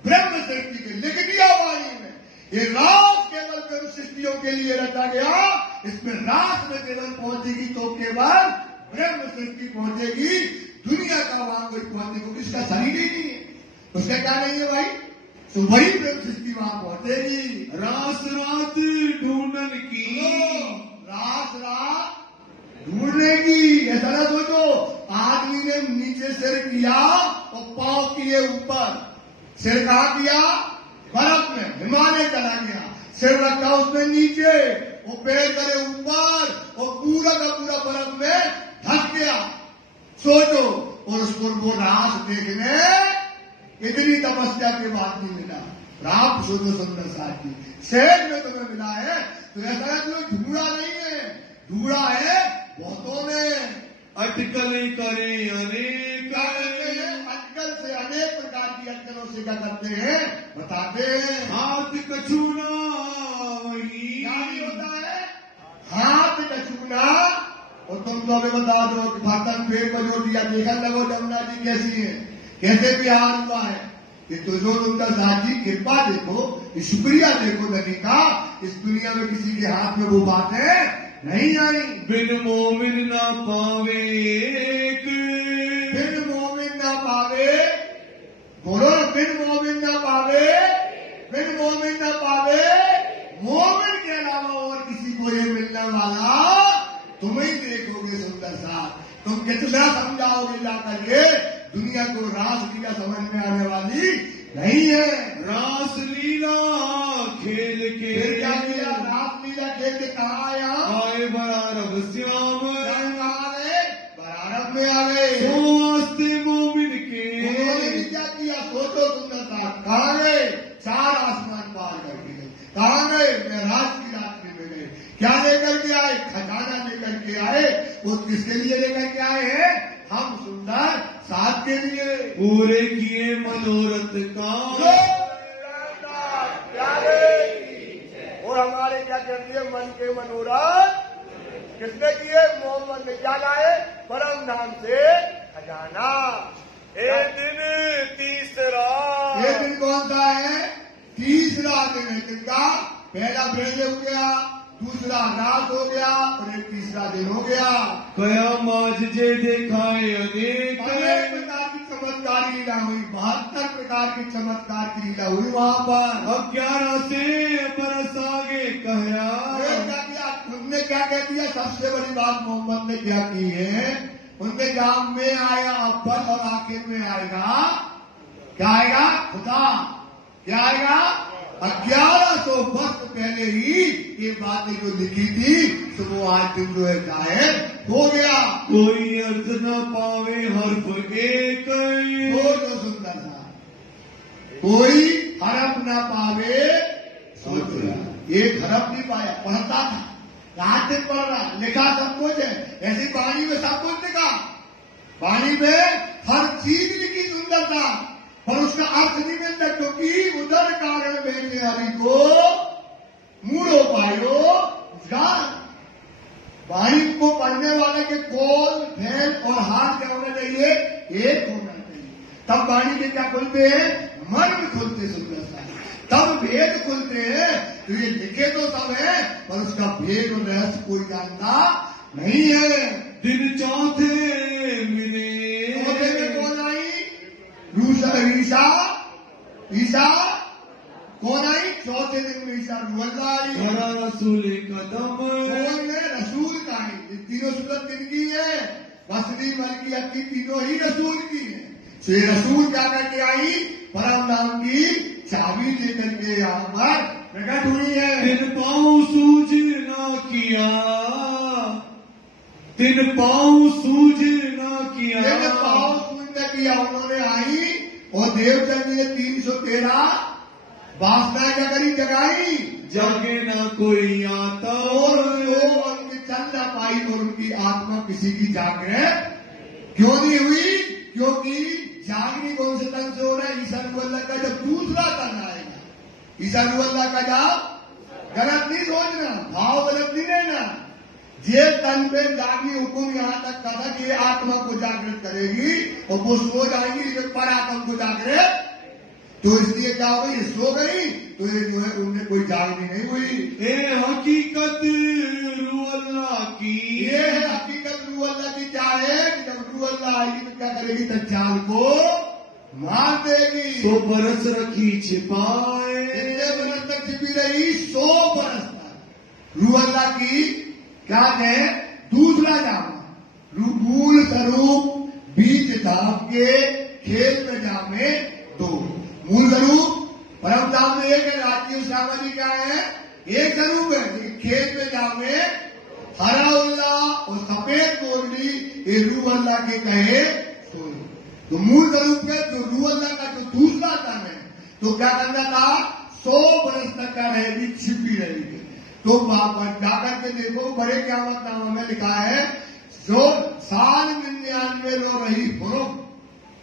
ब्रह्म सृष्टि के लिख दिया वाणी में। ये रास केवल ब्रह्म सृष्टियों के लिए रचा गया, इसमें रास में केवल पहुंचेगी तो केवल ब्रह्म सृष्टि पहुंचेगी, दुनिया का वहां कोई पहुंचेगी, क्योंकि इसका शरीर ही नहीं है, उसका क्या नहीं है भाई, तो वही ब्रह्म सृष्टि वहां पहुंचेगी। रास रात ढूंढन की, रात रात ढूंढने की। ऐसा ना सोचो आदमी ने नीचे सिर किया और पांव किए ऊपर, सिर कहाँ किया, बर्फ में, हिमालय चला गया, सिर रखा उसने नीचे, वो पैर करे ऊपर, और पूरा का पूरा बर्फ में ढक गया। सोचो, और उसको वो रास देखने इतनी तपस्या के बाद नहीं मिला। रात सोचो सुंदर साथ की शहर में तुम्हें मिला है, तो ऐसा है तुम्हें ढूंढा नहीं है, ढूंढा है बहुतों ने। अटकल करे अनेक, अटकल से अनेक प्रकार की अटकलों से क्या करते हैं, बताते हैं। हाथ कछूना वही, क्या नहीं होता है, हाथ कछूना। और तुम तो हमें बता दो कि बर्तन फेर बजो दिया, देखा लगो जमुना जी कैसी है, कैसे प्यार हुआ है। ये तो जो सुंदर साथ जी कृपा देखो, शुक्रिया देखो नदी का, इस दुनिया में किसी के हाथ में वो बातें नहीं आई। बिन मोमिन ना पावे एक, बिन मोमिन ना पावे, बोलो बिन मोमिन ना पावे, बिन मोमिन ना पावे, मोमिन के अलावा और किसी को ये मिलने वाला तुम ही देखोगे सुंदर सा। तुम कितना समझाओगे जाकर के, दुनिया को रास लीला समझ में आने वाली नहीं है। रास लीला खेल के, क्या किया, रास लीला खेल के कहाँ आया, आए बरारब श्याम, कहाँ गए, बरारब में आ गए। तो वास्ते मोमिन के, उन्होंने भी क्या किया, सोचो सुंदर सा, कहाँ गए, चार आसमान पार करके गए, कहाँ गए, मेराज की रात्रि में गए। क्या लेकर के आए, खजाना लेकर के आए। वो किसके लिए लेकर के आए हैं, हम सुंदर साथ के लिए। पूरे किए मनोरथ का, और हमारे क्या कहते हैं, मन के मनोरथ किसने किए, मोहम्मद ने क्या लाए, परम धाम से खजाना। ए दिन तीसरा, ये दिन कौन सा है, तीसरा दिन है। किसका, पहला बेले हो गया, दूसरा रात हो गया, और एक तीसरा दिन हो गया। कयामाज जे देखाए अनेक, अनेक प्रकार की चमत्कार लीला हुई, 72 प्रकार की चमत्कार की लीला हुई वहां पर। अब 11 से बरस आगे कहया, क्या किया, उनने क्या कह दिया, सबसे बड़ी बात मोहम्मद ने क्या की है, उनके जाम में आया अव्वल और आखिर में आएगा, क्या आएगा, खुदा, क्या आएगा, 1100 वर्ष पहले ही ये बातें जो लिखी थी, तो वो आज दिन जो है जाहिर हो गया। कोई अर्थ न पावे हर्फ एक, वो जो सुंदर था, कोई हरफ न पावे, सोच रहा, एक हरफ नहीं पाया, पढ़ता था, रात दिन पढ़ रहा, लिखा सब कुछ है, ऐसी वाणी में सब कुछ लिखा, वाणी में हर चीज लिखी सुंदर था, पर उसका अर्थ नहीं मिलता, क्योंकि उधर कारण बैठे हरि को मूढ़ो पायो ज्ञान। वाणी को पढ़ने वाले के कोल, भैंस और हाथ क्या होना चाहिए, एक होना चाहिए, तब वाणी के क्या खुलते हैं, मर्म खुलते सुंदर सा, तब भेद खुलते हैं। तो ये लिखे तो सब है, पर उसका भेद और रहस्य कोई जानता नहीं है। दिन चौथे मिले, चौथे में कौन आई, ईशा, ईशा कौन आई, चौथे दिन में ईशा रुअल्ला आई, हरा रसूल कदम, कौन है, रसूल का ही, तीनों सूरत दिन की है, बसरी बल्कि अपनी तीनों ही रसूल की है। तो ये रसूल क्या करके आई, परम नाम की चाबी लेकर के यहाँ पर प्रकट हुई है। तिन पाँव सूझ ना किया, तिन पाँव सूझ ना किया, तिन पाँव सूझ न किया, उन्होंने आई और देवचंद ने 313 वासनाएं क्या करी, जगाई, जागे ना कोई आता, और जो अंग पहचान ना पाई और उनकी आत्मा किसी की जागृत क्यों नहीं हुई? क्योंकि जागनी कौन से तन से हो रहा है? ईसा नबी अल्लाह का जब दूसरा तन आएगा, ईसा नबी अल्लाह का जब गलत नहीं सोचना, भाव गलत नहीं रहना। जे तन पे जागनी हुक्म यहां तक का था कि ये आत्मा को जागृत करेगी और वो सो जाएगी, लेकिन पर आत्मा को जागृत, तो इसलिए क्या हो गई? ये सो गई, तो ये जो है उनमें कोई जागनी नहीं हुई। ए हकीकत रूह अल्लाह की, ये है हकीकत रूह अल्लाह की। क्या है कि जब रूह अल्लाह आएगी तो क्या करेगी? दज्जाल को मार देगी। 100 बरस रखी छिपाए, कितने बरस तक छिपी रही? 100 बरस तक। रूह अल्लाह की क्या है? दूसरा जामा, मूल स्वरूप बीज धाम के खेल में जामे 2। मूल स्वरूप परम धाम में एक है, राजीव श्रावणी क्या है? एक स्वरूप है, लेकिन खेल में जामे हरा उल्लाह और सफेद मोरनी ये रूह अल्लाह के कहे सोए। तो मूल स्वरूप में जो रूह अल्लाह का जो दूसरा तन है, तो क्या करना था? 100 बरस तक का रहेगी, छिपी रहेगी। तो जाकर के देखो, बड़े क़यामत नामा में लिखा है, जो साल 99 लोग रही हुरम,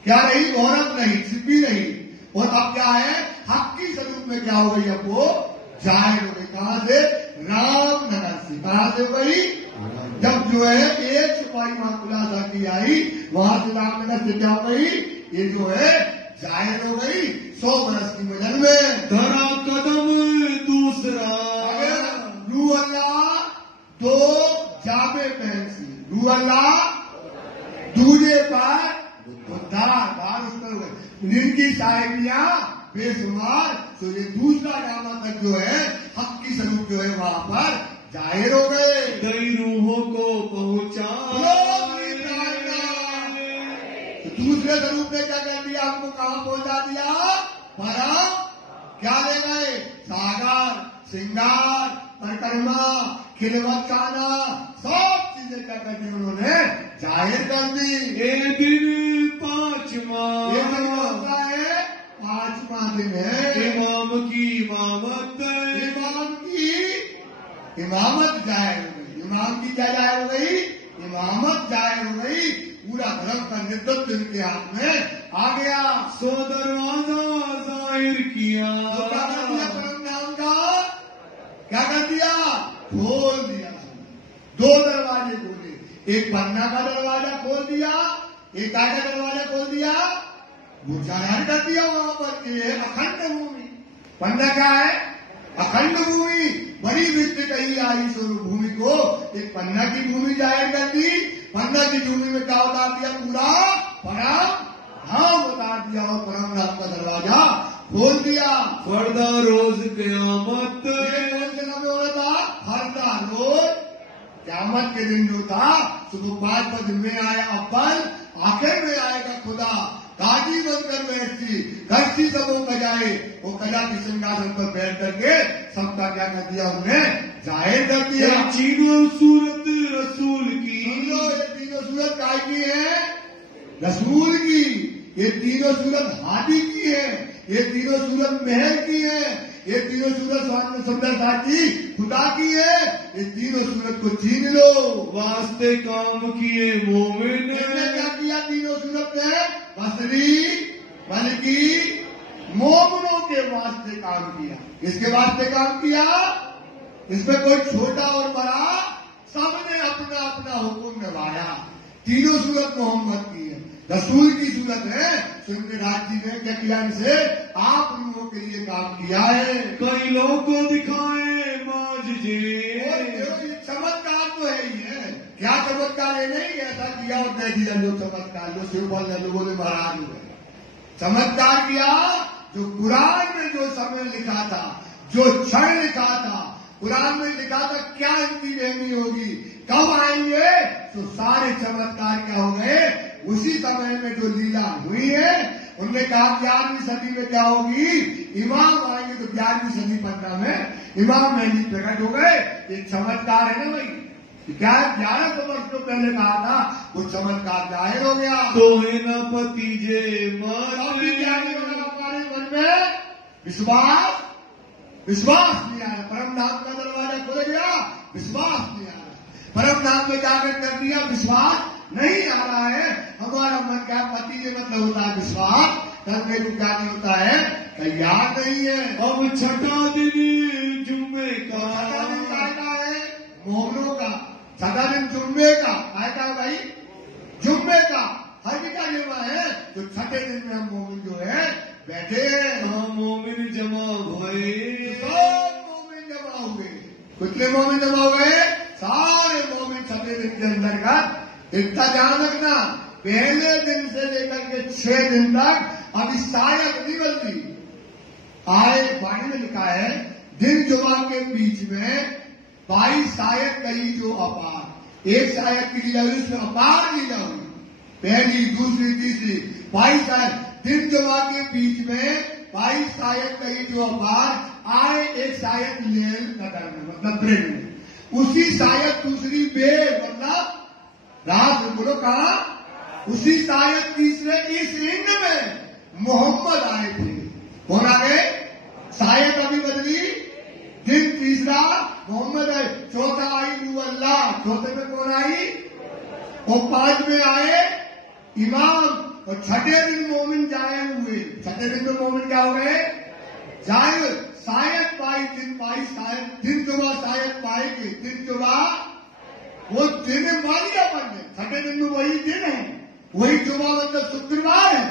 क्या रही? औरत रही, छिपी रही। और अब क्या है? हक की स्वरूप में क्या हो गई? अब वो जाहिर हो गई। कहां से? रामनगर से। कहां से हो गई? जब जो है एक सिपाही वहां खुलासा की आई, वहां से रामनगर से क्या हो गई? ये जो है जाहिर हो गई 100 बरस की वजन में। धरा कदम दूसरा, रूह अल्लाह 2 जामे पहनसी, रूह अल्लाह दूजे पर धार उस पर जिनकी साहिबियां बेशुमार। तो ये दूसरा जामा तक जो है हक की स्वरूप जो है वहां पर जाहिर हो गए। कई रूहों को पहुंचा, तो दूसरे स्वरूप ने क्या कर दिया? हमको कहां पहुंचा दिया? परम क्या ले गए? सागर, श्रृंगार, परिक्रमा, खिलवत खाना, सब चीजें क्या कर दी उन्होंने? जाहिर कर दी। ए दिन 5वां, ये होता है 5वां दिन है। इमाम की इमामत, इमाम की इमामत जाहिर हो गई। इमाम की क्या जाहिर हो गई? इमामत जाहिर हो गई। पूरा धर्म का नेतृत्व इनके हाथ में आ गया। 100 दरवाजा जाहिर किया, तो क्या कर दिया? परम नाम का क्या कर दिया? खोल दिया। 2 दरवाजे खोले, एक पन्ना का दरवाजा खोल दिया, एक का दरवाजा खोल दिया। वो जाहिर कर दिया वहां पर ये अखंड भूमि। पन्ना क्या है? अखंड भूमि। बड़ी विश्व कही आई स्वरूप भूमि को एक पन्ना की भूमि जाहिर कर दी। पन्ना की भूमि में क्या उतार दिया? पूरा परम धाम उतार दिया और परम धाम का दरवाजा खोल दिया। फर्दा रोज क़यामत, कौन से नाम हो रहा था? फर्दा रोज क़यामत के दिन जो था, सुबह 5 बजे में आया अव्वल, आखिर में आएगा खुदा। काजी बनकर बैठती, कश्ती सब वो बजाए, वो कला की सिंहासन पर बैठ करके सबका क्या कर दिया? उन्होंने जाहिर कर दिया। तीनों सूरत रसूल की, ये तीनों सूरत काय की है? रसूल की। ये तीनों सूरत हादी की है, ये तीनों सूरत महल की है, ये तीनों सूरत स्वामी सुंदरता की खुदा की है। ये तीनों सूरत को छीन लो। वास्ते काम किए मोमिन, ने क्या किया? तीनों सूरत ने बसरी बल्कि मोमिनों के वास्ते काम किया। किसके वास्ते काम किया? इसमें कोई छोटा और बड़ा, सबने अपना अपना हुक्म निभाया। तीनों सूरत मोहम्मद की है, रसूल की सूरत है। सुंदरराज जी ने क्या किया? इनसे आप लोगों के लिए काम किया है। कई लोगों को दिखाए माज जे, ये चमत्कार तो है ही है। क्या चमत्कार है? नहीं ऐसा किया और दे दिया जो चमत्कार, जो शिवपाल लोगों ने महाराज हुए चमत्कार किया। जो कुरान में जो समय लिखा था, जो क्षण लिखा था, कुरान में लिखा था क्या इनकी रहनी होगी, कब आएंगे, तो सारे चमत्कार क्या हो गए? उसी समय में जो लीला हुई है। उन्होंने कहा 11वीं सदी में क्या होगी? इमाम आएंगे। तो 11वीं सदी 15 में इमाम महदी प्रकट हो गए। एक चमत्कार है ना भाई? क्या 1100 वर्ष तो पहले कहा था, वो चमत्कार जाहिर हो गया। तो है न पतीजे हमारे मन में विश्वास नहीं आया। परम धाम का दरवाजा खुल गया, विश्वास नहीं आया। परम धाम में जाकर कर दिया, विश्वास नहीं आ रहा है। हमारा मन क्या पति से मतलब होता है विश्वास, करने को क्या नहीं होता है, तैयार नहीं है। अब छठा दिन जुम्मे का, छठा दिन का है मोहनों का, छठा दिन जुम्मे का आएगा भाई, जुम्मे का हज का जुम्मा है। तो छठे दिन में हम मोमिन जो है बैठे हैं, मोमिन जमा हुए, सब मोमिन जमा हुए। कितने मोमिन जमा हुए? सारे मोमिन छठे दिन के अंदर का। इतना ध्यान रखना, पहले दिन से लेकर के 6 दिन तक अभी सायक नहीं बनती। आए वाणी में लिखा है, दिन जुमा के बीच में 22 सायक कही जो अपार, एक सायक की लीला हुई, उसमें अपार लीला हुई, पहली दूसरी तीसरी 22 सायक। दिन जुमा के बीच में 22 सायक कही जो अपार, आए एक सायक लेल कदर में, मतलब ब्रेड में, उसी सायक दूसरी बे मतलब रात में, बोलो कहा, उसी सायक तीसरे इस इंड में मोहम्मद आए थे। कौन आ गए? सायक अभी बदली, दिन तीसरा मोहम्मद आए, चौथा आई नू अल्लाह, चौथे में कौन आई? और 5 में आए इमाम, और छठे दिन मोमिन जाए हुए। छठे दिन में मोमिन क्या हो गए? जाए। सायक पाई, दिन पाई सायक, दिन जुमा सायक पाएंगे, दिन जुमा वो दिन मालिया बन गए। छठे दिन में वही दिन है, वही जुमा मतलब शुक्रवार है।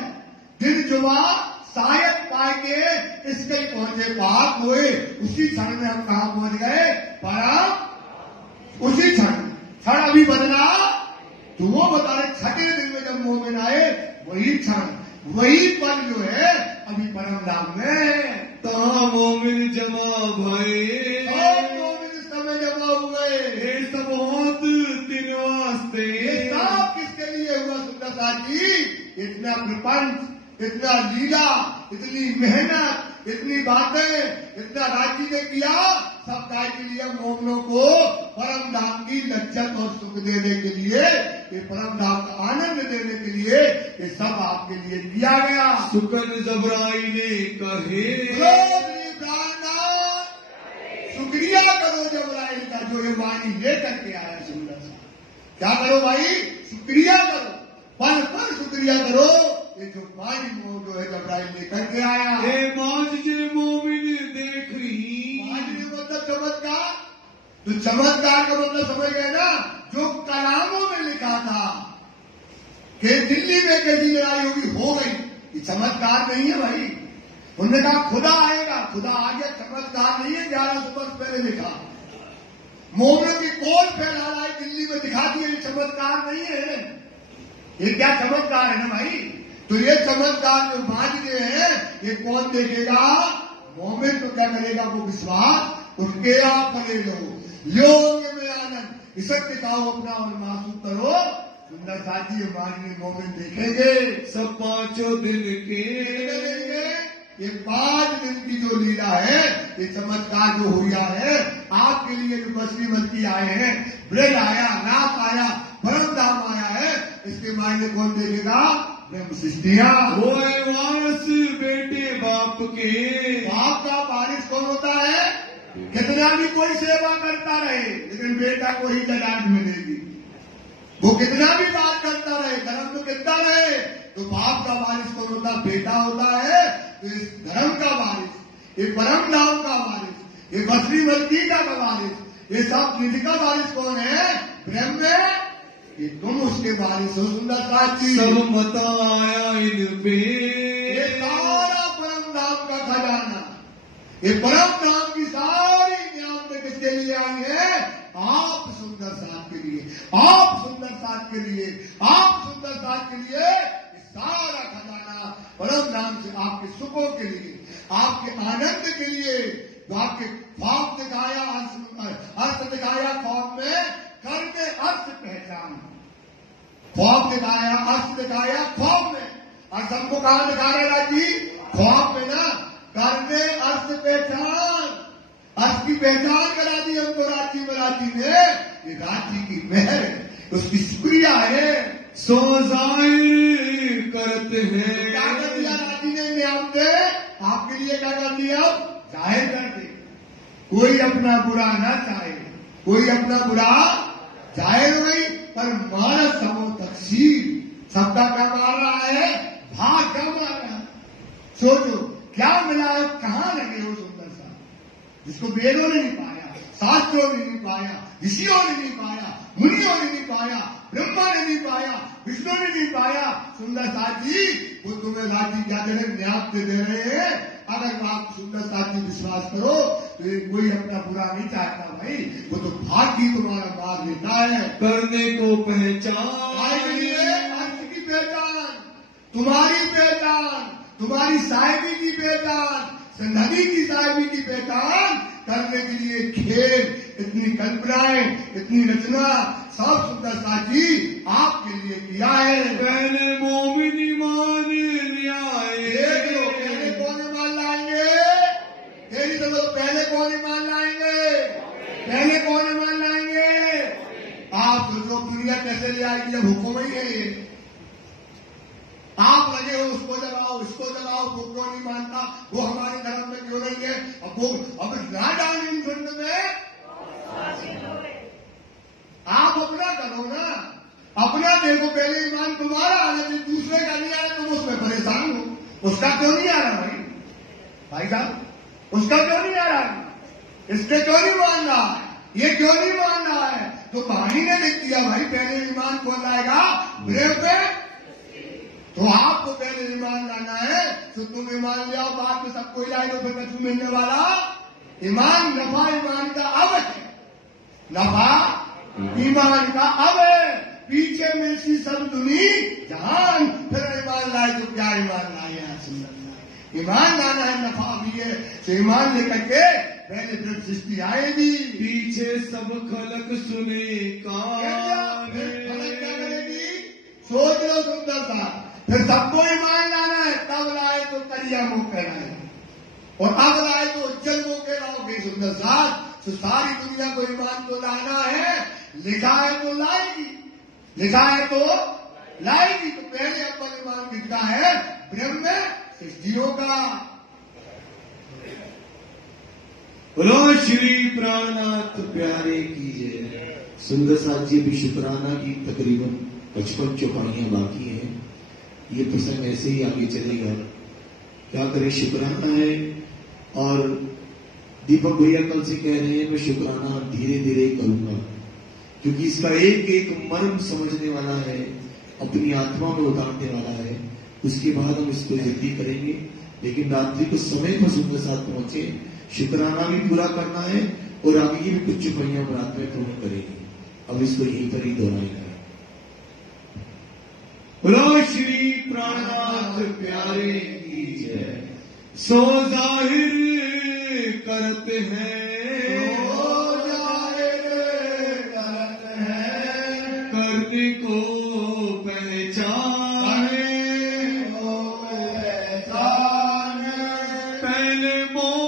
दिन जुमा सायक पाएंगे, इसके पहुंचे पाप हुए। उसी क्षण में हम कहा पहुंच गए? परम, उसी क्षण अभी बदला। तो वो बता रहे छठे दिन में जब मोमिन आए, वही क्षण, वही पल जो है अभी परम धाम में। तो मोमिन जमा भये, मोमिन इस समय जमा हुए। ये सब होत तीन वास्ते, ये सब किसके लिए हुआ सुंदरता जी? इतना प्रपंच, इतना लीला, इतनी मेहनत, इतनी बातें, इतना राज्य ने किया, सब काय के लिए? मोमिनों को परम धाम की लज्जत और सुख देने के लिए, ये परम धाम का आनंद देने के लिए, ये सब आपके लिए किया गया। सुकन जबराई ने कहे, शुक्रिया करो जबराइल का, जो ये वाणी लेकर के आया सुंदर सा। क्या करो भाई? शुक्रिया करो, पल पल शुक्रिया करो, ये जो वाणी जो है जबराइल लेकर के आया। माज जे मोमिन देख रही, मतलब चमत्कार, तो चमत्कार का मतलब समझ गए ना, जो कलामों में लिखा था कि दिल्ली में कैसी लड़ाई होगी, हो गई, ये चमत्कार नहीं है भाई। उन्होंने कहा खुदा आएगा, खुदा आ गया, चमत्कार नहीं है। 1100 वर्ष पहले लिखा, मोमिनों की कौन फैला रहा है दिल्ली में, दिखा दिया, ये चमत्कार नहीं है। ये क्या चमत्कार है ना भाई? तो ये चमत्कार जो बांध रहे हैं, ये कौन देखेगा? मोमिन तो क्या करेगा? वो विश्वास, उसके आप करे लो, योग में आनंद, इसके खाओ अपना और मासूम करो। सुंदर साथी ये माननीय मोमिन देखेंगे सब 5 दिन के, ये 5 दिन की जो लीला है, ये चमत्कार जो हुआ है आपके लिए, जो मछली मछली आए हैं, ब्रेड आया, नाप आया, परम धाम आया है, इसके मायने कौन देखेगा? ब्रह्म सृष्टिया। वो वारस बेटे बाप के, बाप का वारिस कौन होता है? कितना भी कोई सेवा करता रहे, लेकिन बेटा को ही जजात मिलेगी। वो कितना भी बात करता रहे, धर्म तो कितना रहे, तो बाप का वारिस कौन होता? बेटा होता है। तो इस धर्म का वारिस, ये परम धाम का वारिस, ये बसरी मलकीका का वारिस, ये सब निधि का वारिस कौन है? ब्रह्म है। ये तुम उसके वारिस हो सुंदर साथी। सब मता आया इन पे, ये सारा परम धाम का खजाना, ये परम धाम की सारी नियामतें किसके लिए आई है? आप सुंदर साथ के लिए, आप सुंदर साथ के लिए, आप सुंदर साथ के लिए। ये सारा खजाना परम धाम से आपके सुखों के लिए, आपके आनंद के लिए, जो आपके ख्वाब दिखाया, अर्थ दिखाया ख्वाब में, करके अर्थ पहचान, ख्वाब दिखाया, अर्थ दिखाया ख्वाब में, और सबको कहा दिखा रहे राजी? ख्वाब में ना, करके अर्थ पहचान, अर्थ की पहचान करा दी हमको रांची में, रांची में ये रांची की मेहर है, उसकी शुक्रिया है। सो जाहिर करते हैं, क्या कर दिया रांची ने? नियामतें आपके लिए क्या कर दिया? जाहिर कर दे। कोई अपना बुरा ना चाहे, कोई अपना बुरा जाहिर हुई, पर मानस समो तकसीर, सबका क्या मार रहा है, भाग क्या मार रहा है। सोचो क्या मिला है, कहां लगे हो सुंदर सा, जिसको वेदों ने नहीं पाया, शास्त्रों ने नहीं पाया, ऋषियों ने नहीं पाया, मुनियों ने नहीं पाया, ब्रह्मा ने नहीं पाया, विष्णु ने नहीं पाया। सुंदर साथ जी वो तुम्हें लाठी क्या दे रहे, न्याप दे रहे हैं। अगर आप सुंदर साथ जी विश्वास करो तो ये कोई अपना बुरा नहीं चाहता भाई, वो तो भाग्य तुम्हारा मार लेता है। करने को पहचान, अर्थ की पहचान, तुम्हारी पहचान, तुम्हारी साहिबी की पहचान, नदी की साहिबी की पहचान करने के लिए खेल, इतनी कल्पनाएं, इतनी रचना सब सुंदर साथी आपके लिए किया है। पहले मोमिन ईमान न्याय, पहले कौन ईमान लाएंगे, तेरी तो पहले कौन ईमान लाएंगे, पहले कौन ईमान लाएंगे। आप सोचो दुनिया कैसे ले आएगी जब हुक्म ही है ये। आप लगे हो उसको जगाओ, इसको जगाओ, वो क्यों नहीं मानता, वो हमारे धर्म में क्यों नहीं है। अब वो अब ना डाल इन धर्म में, आप अपना करो ना, अपना देखो। पहले ईमान तुम्हारा आना चाहिए, दूसरे का नहीं आया तुम उसमें परेशान हो। उसका क्यों नहीं आ रहा भाई, भाई साहब उसका क्यों नहीं आ रहा, इसके क्यों नहीं मान रहा है, ये क्यों नहीं मान रहा है। तो कहानी ने लिख दिया भाई पहले ईमान कौन लाएगा, ब्रेव पे। तो आपको पहले ईमान लाना है, तो तुम ईमान ले आओ, बाद में सबको लाए तो फिर कछु मिलने वाला। ईमान नफा ईमान का अब है, नफा ईमान का अब है, पीछे मिलती सब दुनी जहान। फिर ईमान लाए तो क्या ईमान लाए, सुंदर ईमान लाना है, नफा भी है। तो ईमान लेकर के पहले फिर सृष्टि आएगी, पीछे सब खलक सुने कान, फलक क्या करेगी, सोच लो सुंदर सा। फिर सबको ईमान लाना है, तब लाए तो करिया मुंह कहलाए, और अब लाए तो उज्जवल मुंह कहलाओगे सुंदर साथ। तो सारी दुनिया को ईमान तो लाना है, लिखा है तो लाएगी, लिखा है तो लाएगी। तो पहले अव्वल ईमान किसका है, ब्रह्म सृष्टियों का। बोलो श्री प्राणनाथ प्यारे की जय। सुंदर साथ जी भी शुक्राना की तकरीबन 55 चौपाइयां बाकी हैं। ये प्रसंग ऐसे ही आगे चलेगा, क्या करें, शुक्राना है। और दीपक भैया कल से कह रहे हैं मैं शुक्राना धीरे धीरे करूंगा, क्योंकि इसका एक एक मर्म समझने वाला है, अपनी आत्मा में उतारने वाला है। उसके बाद हम इसको जल्दी करेंगे, लेकिन रात्रि को समय पर सुंदर साथ पहुंचे, शुक्राना भी पूरा करना है और आगे भी कुछ चौपाइयां रात में पूर्ण करेंगे। अब इसको यहीं पर ही दोहराएगा। बोलो श्री प्राणनाथ प्यारे की जय। सो जाहिर करते हैं, सो जाहिर करते हैं, करने को पहचाने, पहचान पहले मोह